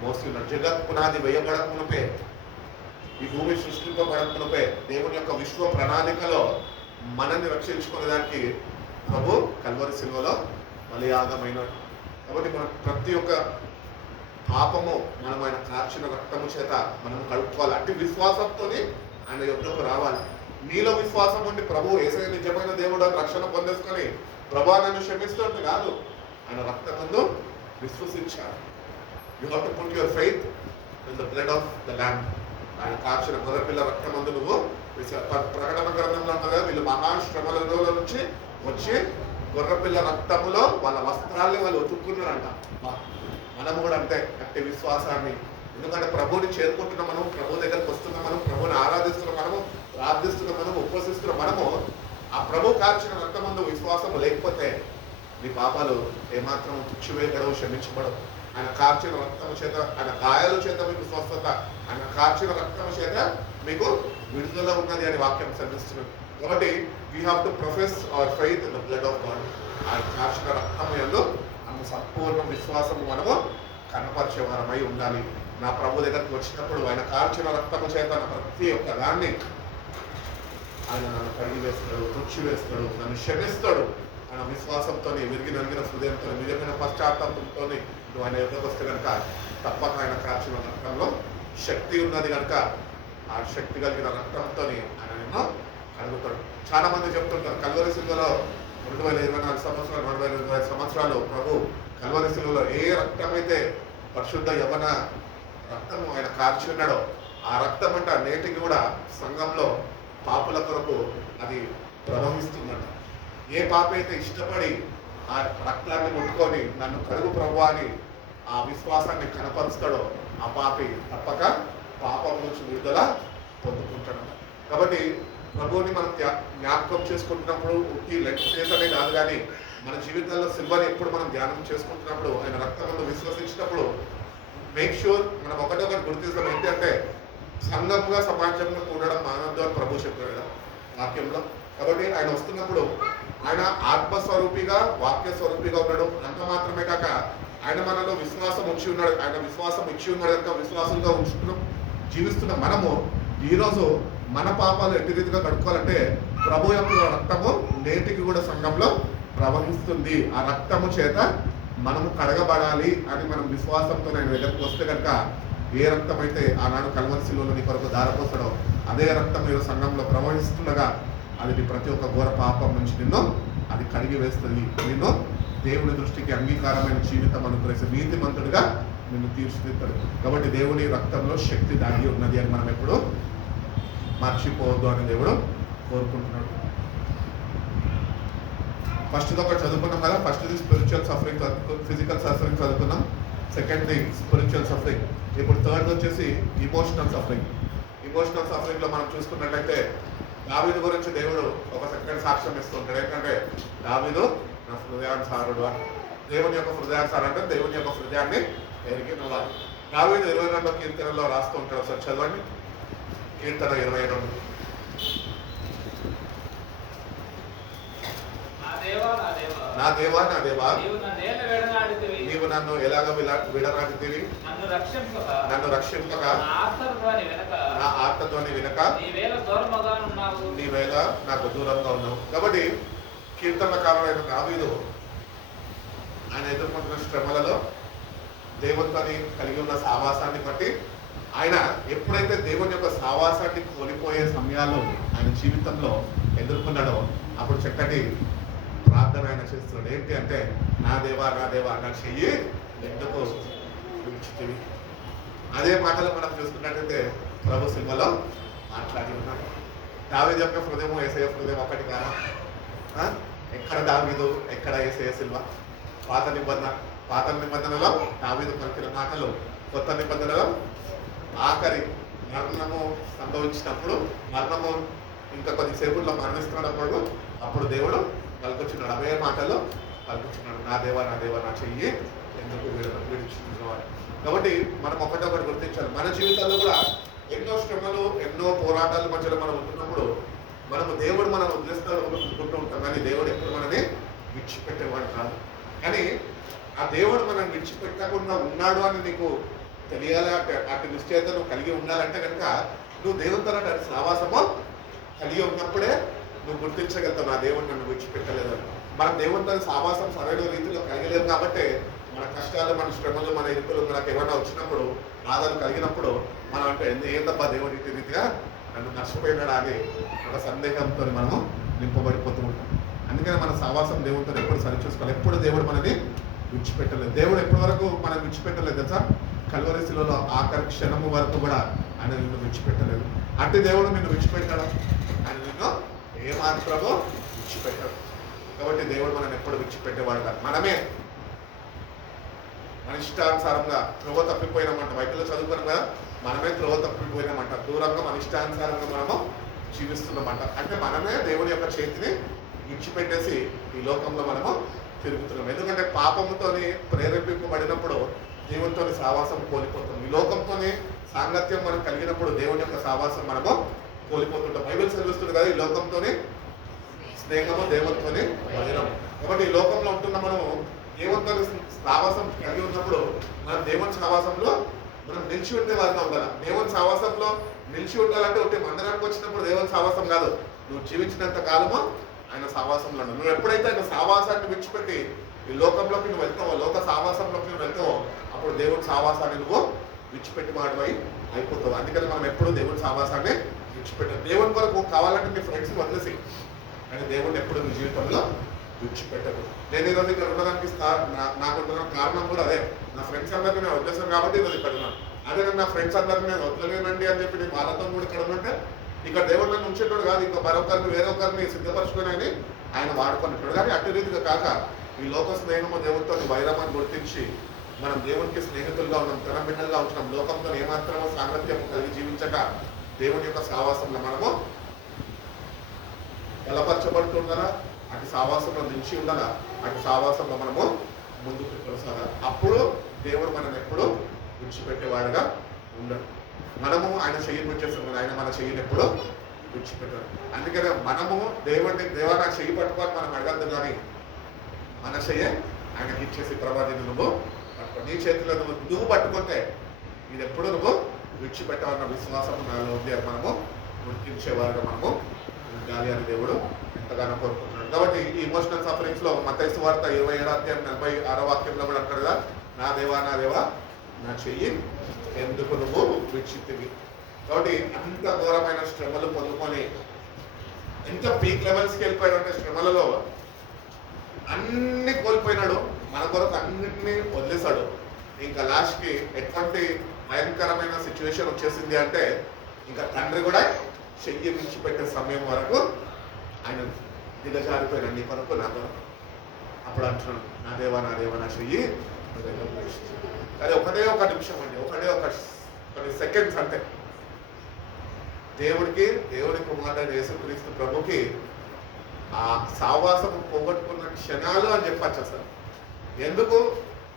మోస్తున్నాడు. జగత్ పునాది వేయబడక మునుపే, ఈ భూమి సృష్టింపబడక మునుపే దేవుని యొక్క విశ్వ ప్రణాళికలో మనల్ని రక్షించుకునేదానికి ప్రభు కల్వరి సిలువలో బలియాగమైనాడు. కాబట్టి మనం ప్రతి ఒక్క పాపము మనం ఆయన కార్చిన రక్తము చేత మనం కలుపుకోవాలి. అట్టి విశ్వాసంతో ఆయన యొద్దకు రావాలి. నీలో విశ్వాసం ఉండి ప్రభు యేసయ్య నిజమైన దేవుడు అని రక్షణ పొందేసుకొని ప్రభు నన్ను క్షమిస్తున్నట్టు కాదు, ఆయన రక్తమందు విశ్వసించాలి. You have to put your faith in the blood of the lamb. ఆయన కార్చిన గొర్రెపిల్ల రక్తమందు నువ్వు ప్రకటన గ్రంథంలో ఉంటుంది కదా, వీళ్ళు మహాశ్రమల నుంచి వచ్చి గొర్రెపిల్ల రక్తములో వాళ్ళ వస్త్రాల్ని వాళ్ళు ఉతుక్కున్నారంట. మనము కూడా అంతే, అట్టి విశ్వాసాన్ని, ఎందుకంటే ప్రభువుని చేరుకుంటున్న మనము, ప్రభు దగ్గరకు వస్తున్న మనం, ప్రభుని ఆరాధిస్తున్న మనము, ప్రార్థిస్తున్న మనము, ఉపవసిస్తున్న మనము, ఆ ప్రభు కార్చిన రక్తమందు విశ్వాసము లేకపోతే మీ పాపాలు ఏమాత్రం తుచ్చివేయబడవు, క్షమించబడవు. ఆయన కార్చిన రక్తము చేత, ఆయన గాయాల చేత మీకు స్వస్థత, ఆయన కార్చిన రక్తము చేత మీకు విడుదల ఉన్నది అని వాక్యం సంధిస్తున్నది. కాబట్టి we have to profess our faith in the blood of God. ఆయన కార్చిన రక్తము యందు మన సంపూర్ణ విశ్వాసము మనము కనపరిచేవారమై ఉండాలి. నా ప్రభు దగ్గరికి వచ్చినప్పుడు ఆయన కార్చిన రక్తము చేత నా ప్రతి ఒక్క దాన్ని ఆయన నన్ను కడిగి వేస్తాడు, తుడిచి వేస్తాడు, నన్ను క్షమిస్తాడు. ఆయన విశ్వాసంతో, విరిగి నలిగిన హృదయంతో, నిజమైన పశ్చాత్తాపంతో నువ్వు ఆయన ఎదురుకు వస్తే కనుక తప్పక ఆయన కార్చిన రక్తంలో శక్తి ఉన్నది కనుక ఆ శక్తి కలిగిన రక్తంతో ఆయన నిన్ను కలుగుతాడు. చాలా మంది చెప్తుంటారు కల్వరి సిలువలో 2024 సంవత్సరాలు, 2025 సంవత్సరాలు ప్రభు కల్వరి సిలువలో ఏ రక్తం అయితే పరిశుద్ధ యవన రక్తము ఆయన కార్చి ఉన్నాడో ఆ రక్తం అంట నేటికి కూడా సంఘంలో పాపుల కొరకు అది ప్రవహిస్తుందంట. ఏ పాప అయితే ఇష్టపడి ఆ రక్తాన్ని ముట్టుకొని నన్ను కడుగు ప్రభు అని ఆ విశ్వాసాన్ని కనపరుస్తాడో ఆ పాపి తప్పక పాపం నుంచి విడుదల పొందుకుంటాడు. కాబట్టి ప్రభువుని మనం జ్ఞాపకం చేసుకుంటున్నప్పుడు ఈ లెట్ చేసనే కాదు, కానీ మన జీవితంలో సిల్వని ఎప్పుడు మనం ధ్యానం చేసుకుంటున్నప్పుడు, ఆయన రక్తమందు విశ్వసించినప్పుడు మేక్ షూర్ మనం ఒకటొకటి గుర్తిస్తాం. ఏంటంటే సంఘంగా సమాజంలో కూడడం మానవద్దు అని ప్రభు చెప్పాడు వాక్యంలో. కాబట్టి ఆయన వస్తున్నప్పుడు ఆయన ఆత్మస్వరూపిగా, వాక్య స్వరూపిగా ఉన్నాడు. అంత మాత్రమే కాక ఆయన మనలో విశ్వాసం ఉంచి ఉన్నాడు. ఆయన విశ్వాసం ఇచ్చి ఉన్నాడు కనుక విశ్వాసంగా ఉంచుతున్నాం జీవిస్తున్న మనము ఈరోజు మన పాపాలు ఎట్టి రీతిగా కడుక్కోవాలంటే ప్రభు యొక్క రక్తము నేటికి కూడా సంఘంలో ప్రవహిస్తుంది. ఆ రక్తము చేత మనము కడగబడాలి అని మనం విశ్వాసంతో ఆయన దగ్గరకు వస్తే కనుక ఏ రక్తం అయితే ఆనాడు కల్వరి సిలువలో నీ కొరకు దారపోస్తాడో అదే రక్తం మీరు సంఘంలో ప్రవహిస్తుండగా అది నీ ప్రతి ఒక్క ఘోర పాపం నుంచి నిన్ను అది కడిగి వేస్తుంది. నిన్ను దేవుని దృష్టికి అంగీకారమైన జీవితం అనుగ్రహించే నీతిమంతుడిగా నిన్ను తీర్చిదిద్దాడు. కాబట్టి దేవుని రక్తంలో శక్తి దాగి ఉన్నది అని మనం ఎప్పుడు మర్చిపోవద్దు అని దేవుడు కోరుకుంటున్నాడు. ఫస్ట్ ఒకటి చదువుకున్నాం కదా, ఫస్ట్ది స్పిరిచువల్ సఫరింగ్, ఫిజికల్ సఫరింగ్ చదువుకున్నాం. సెకండ్ది స్పిరిచువల్ సఫరింగ్. ఇప్పుడు థర్డ్ వచ్చేసి ఇమోషనల్ సఫరింగ్. ఇమోషనల్ సఫరింగ్ లో మనం చూసుకున్నట్లయితే దావీదు గురించి దేవుడు ఒక చక్కటి సాక్ష్యం ఇస్తుంటాడు. ఏంటంటే దావీదు నా హృదయానుసారుడు అని. దేవుని యొక్క హృదయానుసారం అంటే దేవుని యొక్క హృదయాన్ని ఎరిగిన వాడు. దావీదు 22వ కీర్తనలో రాస్తూ ఉంటాడు. ఒకసారి చదవండి, కీర్తన 22. నా దేవా నా దేవా నీవు నన్ను ఎలాగ విడనాటితివి, నన్ను రక్షింపక నా ఆర్తధ్వని వినక నీవేళ నాకు దూరంగా ఉన్నావు. కాబట్టి కీర్తనకారుడైన దావీదు ఆయన ఎదుర్కొంటున్న శ్రమలలో దేవునితోని కలిగి ఉన్న సావాసాన్ని బట్టి ఆయన ఎప్పుడైతే దేవుని యొక్క సావాసాన్ని కోల్పోయే సమయాల్లో ఆయన జీవితంలో ఎదుర్కొన్నాడో అప్పుడు చక్కటి ప్రార్థన ఆయన చేస్తున్నాడు. ఏంటి అంటే నా దేవా నా చెయ్యి ఎందుకు విడిచితివి. అదే మాటలు మనం చూసుకున్నట్టయితే ప్రభు సినిమాలో మాట్లాడి ఉన్నాడు. దావీదు యొక్క హృదయం యేసయ్య హృదయం ఒకటి కాదా? ఎక్కడ దావీదు, ఎక్కడ యేసయ్య సిల్వ? పాత నిబంధనలో దావీదు పలికిన మాటలు, కొత్త నిబంధనలో ఆఖరి మరణము సంభవించినప్పుడు, మరణము ఇంకా కొద్దిసేపుల్లో మరణిస్తున్నప్పుడు అప్పుడు దేవుడు పలుకొచ్చున్నాడు. అవే మాటలు పలుకొచ్చున్నాడు, నా దేవా నా చెయ్యి ఎందుకు విడిచుకున్నవాడు. కాబట్టి మనం ఒకటొకటి గుర్తించాలి. మన జీవితాల్లో కూడా ఎన్నో శ్రమలు, ఎన్నో పోరాటాల మధ్యలో మనం ఉంటున్నప్పుడు మనము దేవుడు మనం వదిలేస్తాడు అనుకుంటూ ఉంటాం, కానీ దేవుడు ఎప్పుడు మనని విడిచిపెట్టేవాడు కాదు. కానీ ఆ దేవుడు మనం విడిచిపెట్టకుండా ఉన్నాడు అని నీకు తెలియాలి. అటు నిశ్చయత నువ్వు కలిగి ఉండాలంటే కనుక నువ్వు దేవునితో సావాసము కలిగి ఉన్నప్పుడే నువ్వు గుర్తించగలుగుతావు, నా దేవుడు నన్ను విడిచిపెట్టలేదని. మన దేవునితో సావాసం సరైన రీతిలో కలిగలేదు కాబట్టి మన కష్టాలు, మన శ్రమలు, మన ఇరుకులు మనకు ఏమైనా వచ్చినప్పుడు, బాధలు కలిగినప్పుడు మనం అంటే ఏందబ్బా దేవుడు ఇటు రీతిగా నన్ను నష్టపోయినాడా అని ఒక సందేహంతో మనము నింపబడిపోతూ ఉంటాం. అందుకని మన సావాసం దేవునితో ఎప్పుడు సరిచూసుకోవాలి. ఎప్పుడు దేవుడు మనని విడిచిపెట్టలేదు. దేవుడు ఎప్పటి వరకు మనం విడిచిపెట్టలేదు తెలుసా? కల్వరి శిలువలో ఆఖరి క్షణము వరకు కూడా ఆయన నిన్ను విడిచిపెట్టలేదు. అంటే దేవుడు నిన్ను విడిచిపెట్టాడు, ఆయన నిన్ను ఏమాత్రమో విడిచిపెట్టాడు. కాబట్టి దేవుడు మనల్ని ఎప్పుడు విడిచిపెట్టేవాడు కాదు. మనమే మన ఇష్టానుసారంగా త్రోవ తప్పిపోయినామంట. బైబిల్లో చదువుకున్నాం కదా, మనమే త్రోవ తప్పిపోయినామంట. దూరంగా మన ఇష్టానుసారంగా మనము జీవిస్తున్నామంట. అంటే మనమే దేవుని యొక్క చేతిని విడిచిపెట్టేసి ఈ లోకంలో మనము తిరుగుతున్నాం. ఎందుకంటే పాపముతోని ప్రేరేపింపబడినప్పుడు దేవునితోని సావాసం కోల్పోతాం. ఈ లోకంతోని సాంగత్యం మనం కలిగినప్పుడు దేవుని యొక్క సావాసం మనము కోల్పోతుంటాం. బైబిల్ చదివిస్తుంది కదా, ఈ లోకంతోని స్నేహము దేవునితోని వదిలము. కాబట్టి ఈ లోకంలో ఉంటున్న మనము దేవునితో సావాసం కలిగి ఉన్నప్పుడు మనం దేవుని సావాసంలో మనం నిలిచి ఉండే వారిగా ఉండాలి. దేవుని సావాసంలో నిలిచి ఉండాలంటే ఒకటి మందిరానికి వచ్చినప్పుడు దేవుని సావాసం కాదు, నువ్వు జీవించినంత కాలము ఆయన సావాసంలో ఉండాలి. నువ్వు ఎప్పుడైతే ఆయన సావాసాన్ని విడిచిపెట్టి ఈ లోకంలోకి నువ్వు వెళ్తావో, లోక సావాసంలోకి నువ్వు వెళ్తావో, అప్పుడు దేవుని సావాసాన్ని నువ్వు విడిచిపెట్టి వాడివై అయిపోతావు. అందుకని మనం ఎప్పుడు దేవుని సావాసాన్ని విడిచిపెట్టాలి. దేవుని కొరకు కావాలంటే మీ ఫ్రెండ్స్ వదిలేసి, కానీ దేవుడిని ఎప్పుడు మీ జీవితంలో విడిచిపెట్టదు. నేను ఈరోజు ఇక్కడ ఉండడానికి నాకు ఉన్న కారణం కూడా అదే. నా ఫ్రెండ్స్ అందరికీ నేను వదిలేసాను కాబట్టి ఈరోజు ఇక్కడ ఉన్నాను. అదే నా ఫ్రెండ్స్ అందరికీ నేను వదలలేనండి అని చెప్పి నేను వాళ్ళతో కూడా ఇక్కడ ఉంటే ఇక్కడ దేవుడు నన్ను ఉంచేటోడు కాదు, ఇంకా మరొకరిని వేరొకరిని సిద్ధపరచుకొని ఆయన వాడుకునేటోడు. కానీ అటు రీతిగా కాక ఈ లోక స్నేహము దేవుడితో వైరమాన్ని గుర్తించి మనం దేవునికి స్నేహితులుగా ఉన్నాం, తన బిడ్డలుగా ఉంటున్నాం. లోకంతో ఏమాత్రమో సాంగత్యం కలిగి జీవించక దేవుని యొక్క సావాసంలో మనము బలపరచబడుతుండాలా, అటు సావాసంలో నిలిచి ఉండాలా, అటు సావాసంలో మనము ముందుకు కొనసాగాలి. అప్పుడు దేవుడు మనం ఎప్పుడు విడిచిపెట్టేవాడుగా ఉండడు. మనము ఆయన చెయ్యి వచ్చేస్తాం, ఆయన మన చెయ్యిని ఎప్పుడు విడిచిపెట్టాడు. అందుకనే మనము దేవుడిని దేవా నా చెయ్యి పట్టుకొని మనం అడగద్దు, కానీ మన చెయ్యి ఆయనకి ఇచ్చేసి ప్రభావిని నువ్వు పట్టుకో, నీ చేతిలో నువ్వు పట్టుకుంటే ఇది ఎప్పుడు నువ్వు విడిచిపెట్టాలన్న విశ్వాసం నాలో ఉంది అని మనము గుర్తించేవారుగా మనము ఉండాలి అని దేవుడు ఎంతగానో కోరుకుంటున్నాడు. కాబట్టి ఈ ఇమోషనల్ సఫరింగ్స్ లో మత్తయి సువార్త 27:46 వాక్యంలో కూడా అంటారు కదా, నా దేవా నా చెయ్యి ఎందుకు నువ్వు విడిచితివి. కాబట్టి అంత ఘోరమైన శ్రమలు పొందుకొని ఎంత పీక్ లెవెల్స్కి వెళ్ళిపోయాడు అంటే శ్రమలలో అన్ని కోల్పోయినాడు, మన కొరకు అన్నింటినీ వదిలేశాడు. ఇంకా లాస్ట్కి ఎటువంటి భయంకరమైన సిచ్యువేషన్ వచ్చేసింది అంటే ఇంకా తండ్రి కూడా చెయ్యి విడిచిపెట్టే సమయం వరకు ఆయన దిగజారిపోయినాడు, నీ కొరకు నా కొరకు. అప్పుడు అంటున్నాడు, నా దేవా నా చెయ్యి అది ఒకటే ఒక నిమిషం అండి, ఒకటే కొన్ని సెకండ్స్ అంటే దేవుడి కుమారుడైన యేసుక్రీస్తు ప్రభుకి ఆ సావాసం పోగొట్టుకున్న క్షణాలు అని చెప్పచ్చు. అసలు ఎందుకు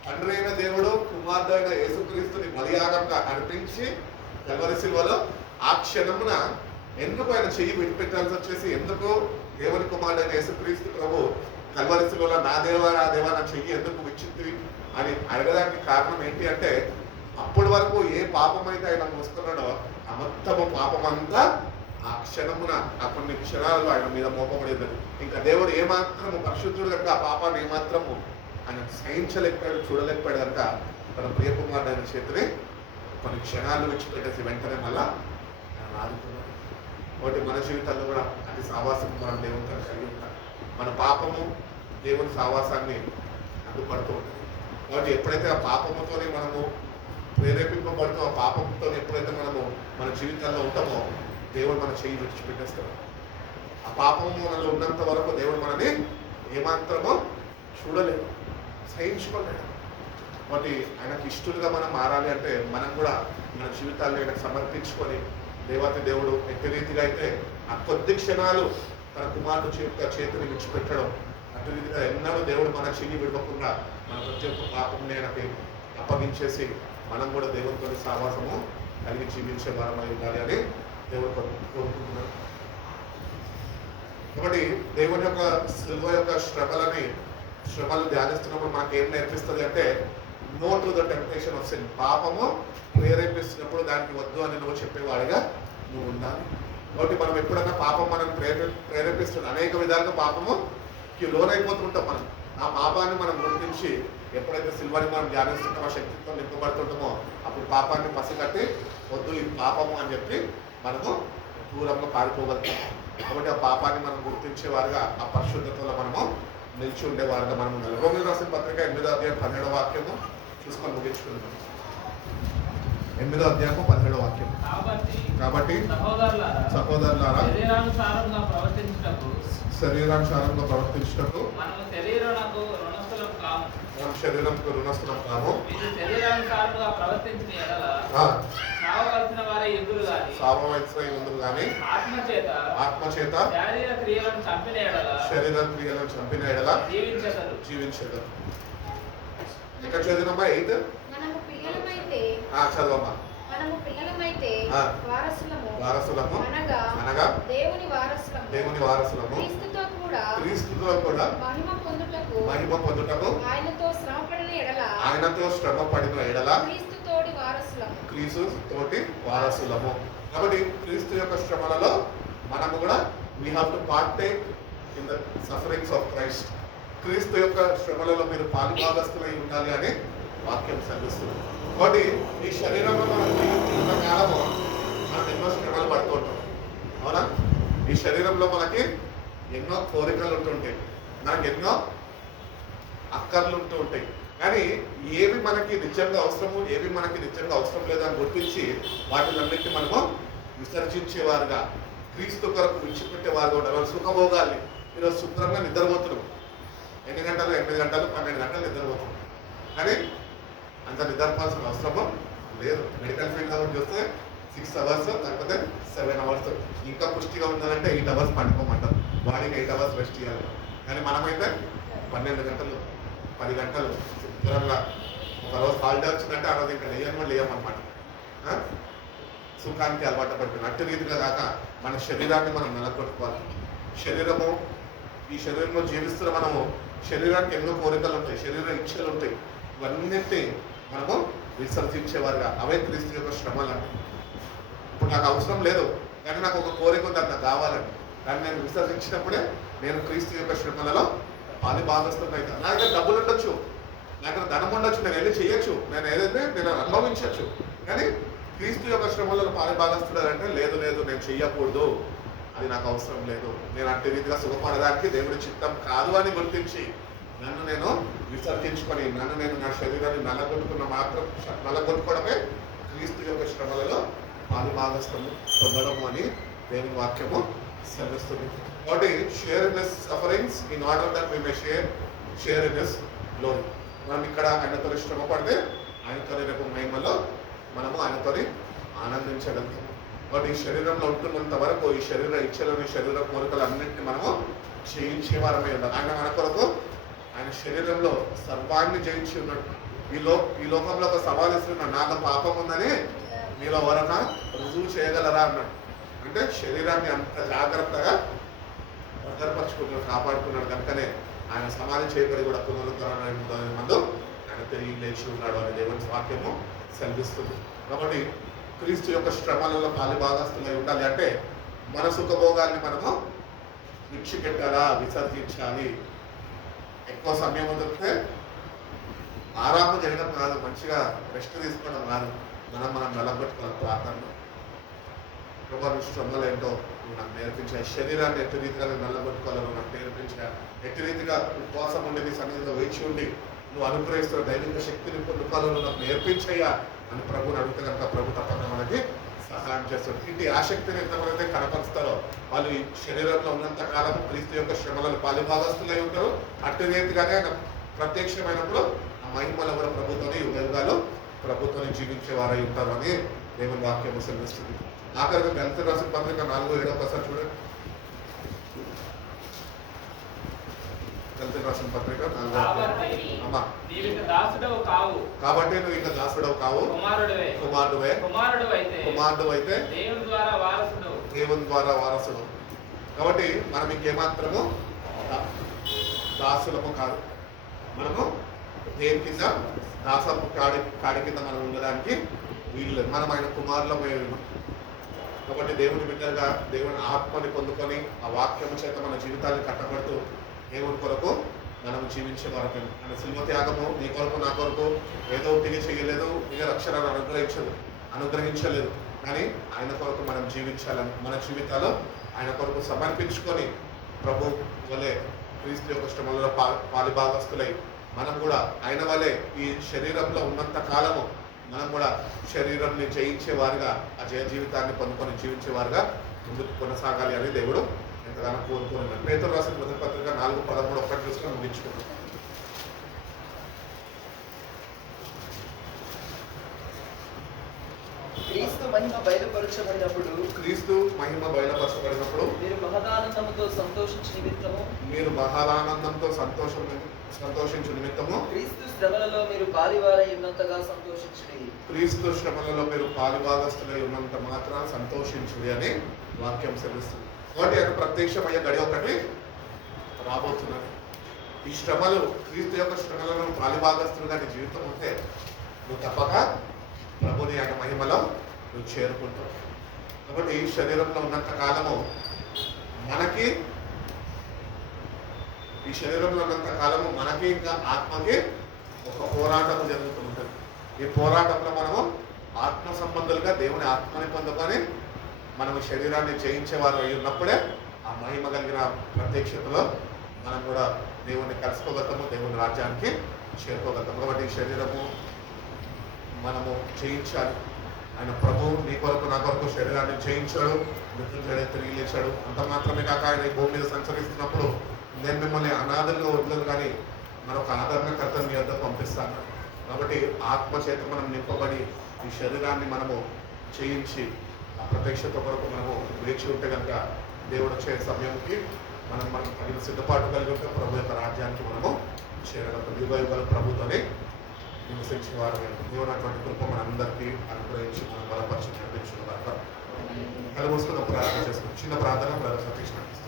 తండ్రి అయిన దేవుడు కుమారుడైన యేసుక్రీస్తుని బలియాగంగా అర్పించి కల్వరి శిలువలో ఆ క్షణమున ఎందుకు ఆయన చెయ్యి విడిపెట్టాల్సి వచ్చేసి, ఎందుకు దేవుని కుమారుడైన యేసుక్రీస్తు ప్రభు కల్వరి శిలువలో నా దేవా నా చెయ్యి ఎందుకు విచ్చింది అని అడగడానికి కారణం ఏంటి అంటే, అప్పటి వరకు ఏ పాపం అయితే ఆయన మోస్తున్నాడో ఆ మొత్తము పాపం అంతా ఆ క్షణమున ఆ కొన్ని క్షణాలలో ఆయన మీద మోపబడేది. ఇంకా దేవుడు ఏమాత్రము పరిశుద్ధుడు కనుక ఆ పాపాన్ని ఏమాత్రము ఆయన సహించలేకపోయాడు, చూడలేకపోయాడు కనుక తన ప్రియకుమారుడు ఆయన చేతిని కొన్ని క్షణాలు విడిచిపెట్టేసి వెంటనే మళ్ళా ఆయన ఆదుకున్నాడు. కాబట్టి మన జీవితాల్లో కూడా అది సావాసం మనం దేవునితో కలిగి ఉంటాం. మన పాపము దేవుని సావాసాన్ని అడ్డుపడుతూ ఉంటుంది. కాబట్టి ఎప్పుడైతే ఆ పాపముతోనే మనము ప్రేరేపింపబడుతూ ఆ పాపంతో ఎప్పుడైతే మనము మన జీవితాల్లో ఉంటామో దేవుడు మన చెయ్యి విడిచిపెట్టేస్తాడు. ఆ పాపము మనలో ఉన్నంత వరకు దేవుడు మనని ఏమాత్రమో చూడలేడు, సహించుకోలేడు. కాబట్టి ఆయనకు ఇష్టలుగా మనం మారాలి అంటే మనం కూడా మన జీవితాన్ని ఆయనకు సమర్పించుకొని దేవుడు ఎట్టి రీతిగా అయితే ఆ కొద్ది క్షణాలు తన కుమారుడు చేతిని విడిచిపెట్టడం, అటు రీతిగా ఎన్నడూ దేవుడు మన చెయ్యి విడవకుండా మన ప్రతి ఒక్క పాపంని ఆయనకి అప్పగించేసి మనం కూడా దేవునితో సావాసము కలిగి జీవించే వారమై ఉండాలి అని దేవుడు కోరుకుంటున్నాడు. కాబట్టి దేవుని యొక్క శిలువ యొక్క శ్రమలు ధ్యానిస్తున్నప్పుడు మనకి ఏం నేర్పిస్తుంది అంటే, no to the temptation of sin. పాపము ప్రేరేపిస్తున్నప్పుడు దానికి వద్దు అని నువ్వు చెప్పేవాడిగా నువ్వు ఉండాలి. కాబట్టి మనం ఎప్పుడైనా పాపం మనం ప్రేరేపిస్తుంది, అనేక విధాలుగా పాపముకి లోనైపోతుంటాం. మనం ఆ పాపాన్ని మనం గుర్తించి ఎప్పుడైతే సిల్వని మనం ధ్యానిస్తుంటామో, శక్తితో నింపబడుతుంటామో, అప్పుడు పాపాన్ని పసిగట్టి వద్దు ఇది పాపము అని చెప్పి మనము దూరంగా పారిపోగలుగుతాం. కాబట్టి ఆ పాపాన్ని మనం గుర్తించేవారుగా ఆ పరిశుద్ధతలో మనము నిలిచి ఉండేవారుగా మనం ఉండాలి. రోమీయులకు రాసిన పత్రిక 8వ అధ్యాయం 17వ వాక్యము చూసుకొని ముగించుకుందాం. 8వ అధ్యాయము 17వ వాక్యం. కాబట్టి సహోదరులారా శరీరానుసారంగా ప్రవర్తించుటకు మనం శరీరంకు రుణస్థులం కాము. శరీరానుసారంగా ప్రవర్తించిన ఎడల సావవలసిన వారే ఎదురు గాని ఆత్మచేత శరీర క్రియలను చంపిన ఎడల జీవించగలరు. ఇక్కడ చదివినమ్మా 8. చదవమ్మా. మనము పిల్లలమైతే వారసులము అనగా దేవుని వారసులము క్రీస్తుతో కూడా మహిమ పొందుటకు ఆయనతో శ్రమ పడిన ఎడల క్రీస్తు తోటి వారసులము. కాబట్టి క్రీస్తు యొక్క శ్రమలలో మనము కూడా we have to partake in the sufferings of Christ. క్రీస్తు యొక్క శ్రమలలో మీరు పాలుభాగస్తులై ఉండాలి అని వాక్యం సెలవిస్తుంది. కాబట్టి ఈ శరీరంలో మనం జీవిస్తున్న కాలము మనం ఎన్నో శ్రమలు పడుతూ ఉంటాం. అవునా? ఈ శరీరంలో మనకి ఎన్నో కోరికలు ఉంటుంటాయి, మనకి ఎన్నో అక్కర్లు ఉంటూ ఉంటాయి. కానీ ఏవి మనకి నిజంగా అవసరము, ఏవి మనకి నిజంగా అవసరం లేదని గుర్తించి వాటిలన్నింటినీ మనము విసర్జించేవారుగా, క్రీస్తు కొరకు విడిచిపెట్టేవారుగా ఉండాలి. సుఖభోగాల్ని ఈరోజు శుభ్రంగా నిద్రపోతున్నాం. ఎన్ని గంటలు? 8 గంటలు 12 గంటలు నిద్రపోతున్నాం. కానీ అంత నిద్రపోవాల్సిన అవసరము లేదు. మెడికల్ ఫీల్డ్ అవర్స్ చూస్తే 6 అవర్స్ లేకపోతే 7 అవర్స్. ఇంకా పుష్టిగా ఉండాలంటే 8 అవర్స్ పండుకోమంటాం. బాడీకి 8 అవర్స్ రెస్ట్ ఇవ్వాలి. కానీ మనమైతే 12 గంటలు 10 గంటలు శుభ్రంగా. ఒకరోజు హాలిడే వచ్చిందంటే ఆ రోజు ఇంకా లేయమన్నమాట. సుఖానికి అలవాటు పడుతుంది. అట్టి రీతిగా కాక మన శరీరాన్ని మనం నెలకొట్టుకోవాలి. ఈ శరీరంలో జీవిస్తున్న మనము శరీరానికి ఎన్నో కోరికలు ఉంటాయి, శరీర ఇచ్చలు ఉంటాయి. ఇవన్నింటినీ మనము విసర్జించేవారుగా, అవే క్రీస్తు యొక్క శ్రమలు అంటే. ఇప్పుడు నాకు అవసరం లేదు కానీ నాకు ఒక కోరిక ఉంది, అంత కావాలని. దాన్ని నేను విసర్జించినప్పుడే నేను క్రీస్తు యొక్క శ్రమలలో పాలుభాగస్తుని అవుతాను. నా దగ్గర డబ్బులు ఉండొచ్చు, నా దగ్గర ధనం ఉండొచ్చు, నేను వెళ్ళి చేయొచ్చు, నేను అనుభవించవచ్చు. కానీ క్రీస్తు యొక్క శ్రమలలో పాలుభాగస్తున్నారంటే లేదు నేను చెయ్యకూడదు, అది నాకు అవసరం లేదు, నేను అట్టి రీతిగా సుఖపడడానికి దేవుడి చిత్తం కాదు అని గుర్తించి నన్ను నేను విసర్జించుకొని నన్ను నేను నా శరీరాన్ని నల్లగొట్టుకోవడమే క్రీస్తు యొక్క శ్రమలలో పాలుభాగస్థము పొందడము అని దేవుని వాక్యము సెలవిస్తుంది. కాబట్టి share in his sufferings in order that we may share in his glory. మనం ఇక్కడ ఆయనతో శ్రమ పడితే ఆయనతో రేపు మహిమలో మనము ఆయనతో ఆనందించగలుగుతాం. కాబట్టి ఈ శరీరంలో ఉంటున్నంత వరకు ఈ శరీర ఇచ్చలని, శరీర కోరికలు అన్నింటినీ మనము జయించేవారమే ఉండాలి. ఆయన మన కొరకు ఆయన శరీరంలో సర్వాన్ని జయించి ఉన్నాడు. ఈ లోకంలో ఒక సవాల్ ఇస్తున్నాడు, నాకు పాపం ఉందని మీలో ఎవరైనా రుజువు చేయగలరా అన్నాడు. అంటే శరీరాన్ని అంత జాగ్రత్తగా భద్రపరుచుకున్నాడు, కాపాడుకున్నాడు. కనుకనే ఆయన సమాధి చేయబడి కూడా పునరుద్ధరణ మందు ఆయన తిరిగి లేచి ఉన్నాడు అని దేవుని వాక్యము సెలవిస్తుంది. కాబట్టి క్రీస్తు యొక్క శ్రమలలో పాలుభాగస్తులై ఉండాలి అంటే మన సుఖభోగాల్ని మనము విడిచిపెట్టాలా, విసర్జించాలి. ఎక్కువ సమయం దొరికితే ఆరామం చేయడం కాదు, మంచిగా రెస్ట్ తీసుకోవడం కాదు, మనం నిలబెట్టుకోవాలి. ప్రార్థనలో ప్రభు శ్రమలు ఏంటో నువ్వు నాకు నేర్పించా, శరీరాన్ని ఎట్టి రీతిగా నల్లబెట్టుకోవాలో నువ్వు నాకు నేర్పించా, ఎట్టి రీతిగా ఉపవాసం ఉండి నీ సన్నిధిలో వేచి ఉండి నువ్వు అనుగ్రహిస్తున్న దైవిక శక్తిని పొందుకోవాలో నాకు నేర్పించయ్యా అని ప్రభుని అడిగితే కనుక ప్రభు తప్పక మనకి సహాయం చేస్తాడు. ఇంటి ఆసక్తిని ఎంతమంది కనపరుస్తారో వాళ్ళు ఈ శరీరంలో ఉన్నంత కాలం క్రీస్తు యొక్క శ్రమలను పాలుభాగస్తులై ఉంటారు. అట్టి రీతిగానే ఆయన ప్రత్యక్షమైనప్పుడు ఆ మహిమలో కూడా ప్రభుత్వం యుగాలు ప్రభుత్వాన్ని జీవించేవారై ఉంటారు అని దేవుని వాక్యం సెలవిస్తుంది. ఆఖరిగా గళితీయులకు రాసిన పత్రిక 4:7 ఒకసారి చూడండి. గళితీయులకు రాసిన పత్రిక 4:7. కాబట్టి నువ్వు ఇంకా దాసుడవు కావు, కుమారుడు అయితే దేవుని ద్వారా వారసుడు. కాబట్టి మనం ఇంకేమాత్రము దాసులము కాదు, మనము దేని కింద దాసపు కాడి కింద మనం ఉండడానికి వీలు లేదు. మనం ఆయన కుమారులమే. కాబట్టి దేవుని బిడ్డలుగా దేవుని ఆత్మని పొందుకొని ఆ వాక్యము చేత మన జీవితాన్ని కట్టబడుతూ దేవుని కొరకు మనం జీవించే వరకు ఆయన శిల్వ త్యాగము నీ కొరకు నా కొరకు ఏదో తిరిగి చేయలేదు, ఏ రక్షణను అనుగ్రహించలేదు. కానీ ఆయన కొరకు మనం జీవించాలని మన జీవితాల్లో ఆయన కొరకు సమర్పించుకొని ప్రభు వలె క్రీస్తు యొక్క శ్రమలలో పాలుభాగస్తులై మనం కూడా ఆయన వలె ఈ శరీరంలో ఉన్నంత కాలము మనం కూడా శరీరంని జయించే వారుగా ఆ జయ జీవితాన్ని పొందుకొని జీవించే వారుగా ముందుకు కొనసాగాలి అని దేవుడు ఎంతగానో కోరుకున్నాడు. పేతురు రాసిన మొదటి పత్రిక 4:13 ఒక్కటి చూసుకొని ముగించుకున్నాం. క్రీస్తు మహిమ బయలుపరచబడినప్పుడు మీరు మహదానందముతో సంతోషించు నిమిత్తము క్రీస్తు శ్రమలలో మీరు పాలివారై ఉన్నంతగా ఉన్నంత మాత్రం సంతోషించుడి అని వాక్యం సెలవిస్తుంది. కాబట్టి అక్కడ ప్రత్యక్షమయ్యే గడి ఒకటి రాబోతున్నది. ఈ శ్రమలు, క్రీస్తు యొక్క శ్రమలను పాలిభాగస్తులుగా నీ జీవితం ఉంటే నువ్వు తప్పక ప్రభుని ఆయన మహిమలో నువ్వు చేరుకుంటావు. కాబట్టి ఈ శరీరంలో ఉన్నంత కాలము మనకి ఇంకా ఆత్మకి ఒక పోరాటం జరుగుతూ ఉంటుంది. ఈ పోరాటంలో మనము ఆత్మ సంబంధులుగా దేవుని ఆత్మని పొందుకొని మనం శరీరాన్ని జయించేవారు అయి ఉన్నప్పుడే ఆ మహిమ కలిగిన ప్రత్యక్షతలో మనం కూడా దేవుణ్ణి కలుసుకోగలము, దేవుని రాజ్యానికి చేరుకోగలము. కాబట్టి ఈ శరీరము మనము జయించాలి. ఆయన ప్రభువు నీ కొరకు నా కొరకు శరీరాన్ని జయించాడు, మృత్యుంజయుడై తిరిగి లేచాడు. అంత మాత్రమే కాక ఆయన ఈ భూమి మీద సంచరిస్తున్నప్పుడు నేను మిమ్మల్ని అనాథలుగా వదలదు కానీ మరొక ఆదరణకర్తను మీ వద్ద పంపిస్తాను. కాబట్టి ఆత్మ చేత మనం నింపబడి ఈ శరీరాన్ని మనము జయించి ఆ ప్రత్యక్షత కొరకు మనము వేచి ఉంటే కనుక దేవుడు వచ్చే సమయంకి మనం తగిన సిద్ధపాటు కలిగి ఉంటే ప్రభు యొక్క రాజ్యానికి మనము చేరగలుగుతాం. యుగ ప్రభుత్వనే నివసించిన వారు దేవుడు అటువంటి కృప మనందరికీ అనుగ్రహించి మనం బలపరిచి నడిపించిన వారు కలుగుసుకున్న ప్రార్థన చేసుకుని చిన్న ప్రార్థన బ్రదర్ సతీష్ నడిపిస్తాం.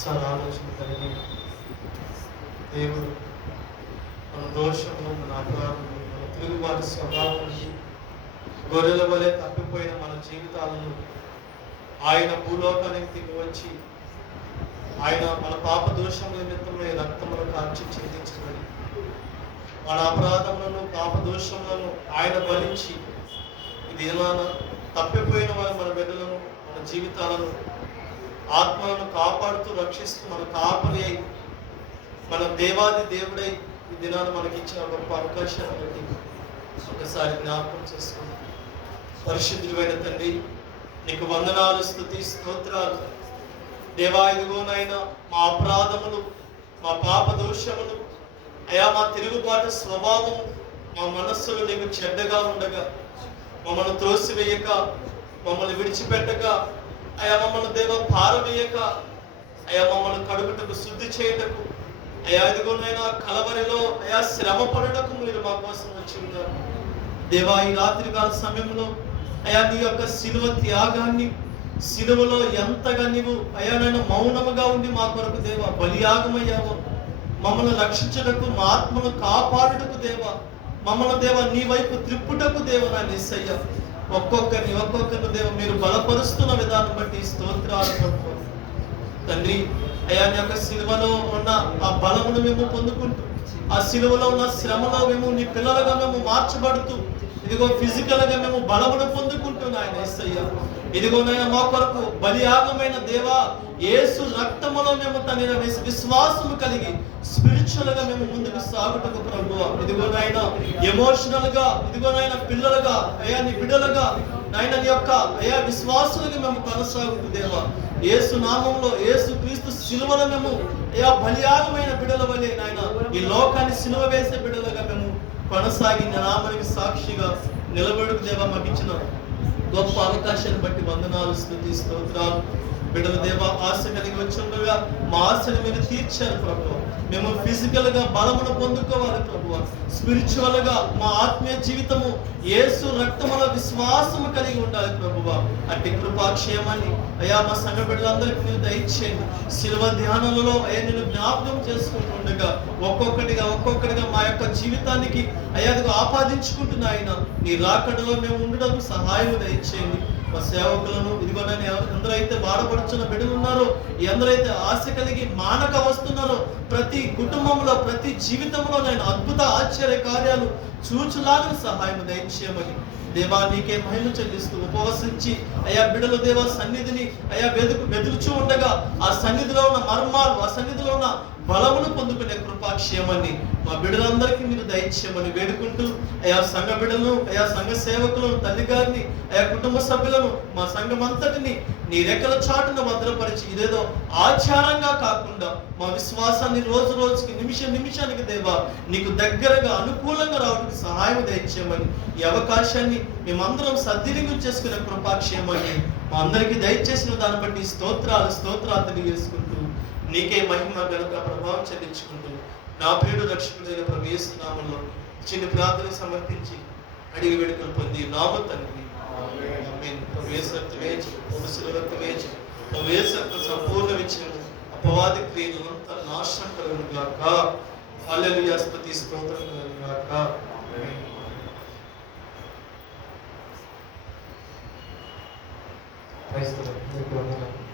సార్ ఆలోచన కలిగి దేవుడు మన దోషము, మన అపరాధము, మన తిరుగుబాటు స్వభావం, గొర్రెల వలె తప్పిపోయిన మన జీవితాలను ఆయన భూలోకానికి దిగి వచ్చి ఆయన మన పాప దోషముల నిమిత్తమై రక్తమును కార్చి చిందించబడి మన అపరాధములను పాప దోషములను ఆయన భరించి ఇది ఎలా తప్పిపోయిన మన బిడ్డలను, మన జీవితాలను, ఆత్మలను కాపాడుతూ రక్షిస్తూ మన కాపరి అయి మన దేవాది దేవుడై ఈ దినాన్ని మనకి ఇచ్చిన గొప్ప అవకాశాన్ని బట్టి ఒకసారి జ్ఞాపకం చేసుకున్నాం. పరిశుద్ధుడైన తండ్రి, నీకు వందనాలు, స్తుతి, స్తోత్రాలు. దేవా, ఇదిగోనైనా మా అపరాధములు, మా పాప దోషములు, అయా మా తిరుగుబాటు స్వభావం, మా మనస్సులు నీకు చెడ్డగా ఉండగా మమ్మల్ని త్రోసివేయక, మమ్మల్ని విడిచిపెట్టక, అయా మమ్మల్ని దేవ భారవేయక, అయా మమ్మల్ని కడుగుటకు శుద్ధి చేయటకు, అయా ఇదిగోనైనా కలవరిలో అయా శ్రమ పడుటకు మీరు మా కోసం వచ్చి ఉన్నారు. దేవా, ఈ రాత్రికాల సమయంలో అయా నీ యొక్క శిలువ త్యాగాన్ని, శిలువలో ఎంతగా నీవు అయా నన్ను మౌనముగా ఉండి మా కొరకు దేవా బలియాగమయ్యావో, మమ్మల్ని రక్షించుటకు, మా ఆత్మను కాపాడుటకు దేవా, మమ్మల్ని దేవ నీ వైపు త్రిప్పుటకు దేవ నా యేసయ్య ఒక్కొక్కరిని దేవ మీరు బలపరుస్తున్న విధానం బట్టి స్తోత్రాలు ప్రభువా. తండ్రి, అయా నీ యొక్క సిలువలో ఉన్న ఆ బలమును మేము పొందుకుంటూ, ఆ సిలువలో ఉన్న శ్రమలో మేము నీ పిల్లలుగా మేము మార్చబడుతూ, ఇదిగో ఫిజికల్ గా మేము బలమును పొందుకుంటూ నాయన యేసయ్య, ఇదిగో నాయన మా కొరకు బలియాగమైన దేవా యేసు రక్తములో మేము తన విశ్వాసము కలిగి స్పిరిచువల్ గా మేము ముందుకు సాగుటకు ప్రభువా, ఇదిగో నాయన ఎమోషనల్ గా, ఇదిగో నాయన పిల్లలుగా, అయా నీ బిడ్డలుగా, నాయన నీ యొక్క అయా విశ్వాసులుగా మేము కొనసాగుతూ దేవా యేసు నామంలో, యేసు క్రీస్తు సిలువలో మేము అయా బలియాగమైన బిడ్డల వలె నాయన ఈ లోకాన్ని సిలువ వేసే బిడ్డలుగా మేము కొనసాగి నామానికి సాక్షిగా నిలబడుకు దేవా మాకు ఇచ్చిన గొప్ప అవకాశాన్ని బట్టి వందనాలు, స్తుతి, స్తోత్రాలు. బిడ్డల దేవా ఆశ కలిగి వచ్చుండగా మా ఆశను మీరు తీర్చారు ప్రభువా. మేము ఫిజికల్ గా బలమును పొందుకోవాలి ప్రభువా, స్పిరిచువల్ గా మా ఆత్మీయ జీవితము యేసు రక్తముల విశ్వాసము కలిగి ఉండాలి ప్రభువా. అట్టి కృపాక్షేమాన్ని అయా మా సంఘ బిడ్డలందరికీ మీరు దయచేయండి. శిలువ ధ్యానాలలో అయ్యా నేను జ్ఞాపకం చేసుకుంటుండగా ఒక్కొక్కటిగా మా యొక్క జీవితానికి అయ్యాదిగా ఆపాదించుకుంటున్న ఆయన నీ రాకడలో మేము ఉండడం సహాయం దయచేయండి. మా సేవకులను ఇదిగోనని ఎందరైతే వాడబడుచున్న బిడ్డలు ఉన్నారో, ఎందరైతే ఆశ కలిగి మానక వస్తున్నారో, ప్రతి కుటుంబంలో ప్రతి జీవితంలో నేను అద్భుత ఆశ్చర్య కార్యాలు చూచులాగా సహాయం దయచేయమని దేవా నీకే మహిమ చెల్లిస్తూ ఉపవసించి అయా బిడ్డలు దేవా సన్నిధిని అయా వెదులుచూ ఉండగా ఆ సన్నిధిలో ఉన్న మర్మాలు, ఆ సన్నిధిలో ఉన్న బలమును పొందుకునే కృపాక్షేమాన్ని మా బిడ్డలందరికీ మీరు దయచేయమని వేడుకుంటూ అయా సంఘ బిడ్డలను, అయా సంఘ సేవకులను, తల్లి గారిని, అయా కుటుంబ సభ్యులను, మా సంఘం అంతటిని నీ రెక్కల చాటున భద్రపరిచి ఇదేదో ఆచారంగా కాకుండా మా విశ్వాసాన్ని రోజు రోజుకి నిమిషానికి దేవా నీకు దగ్గరగా అనుకూలంగా రావడానికి సహాయం దయచేయమని ఈ అవకాశాన్ని మేమందరం సద్వినియోగం చేసుకునే కృపాక్షేమాన్ని మా అందరికీ దయచేసిన దాన్ని బట్టి స్తోత్రాలు తెలియజేసుకుంటూ నీకే మహిమ ఘనత ప్రభావం చెల్లించుకుంటూ నా ప్రియుడు రక్షకుడైన ప్రభు యేసు నామములో చిన్న ప్రార్థన సమర్పించి అడిగి వేడుకలు పొంది నామ తండ్రి ఆమేన్. ప్రభు యేసు రక్తమే జయం, ప్రభు శిలువ రక్తమే జయం, ప్రభు యేసు రక్తం సంపూర్ణ విజయం, అపవాది క్రియలు అంతా నాశనం కలుగును గాక. హల్లెలూయా, స్తుతి స్తోత్రం కలుగును గాక. ఆమేన్. Praise the lord.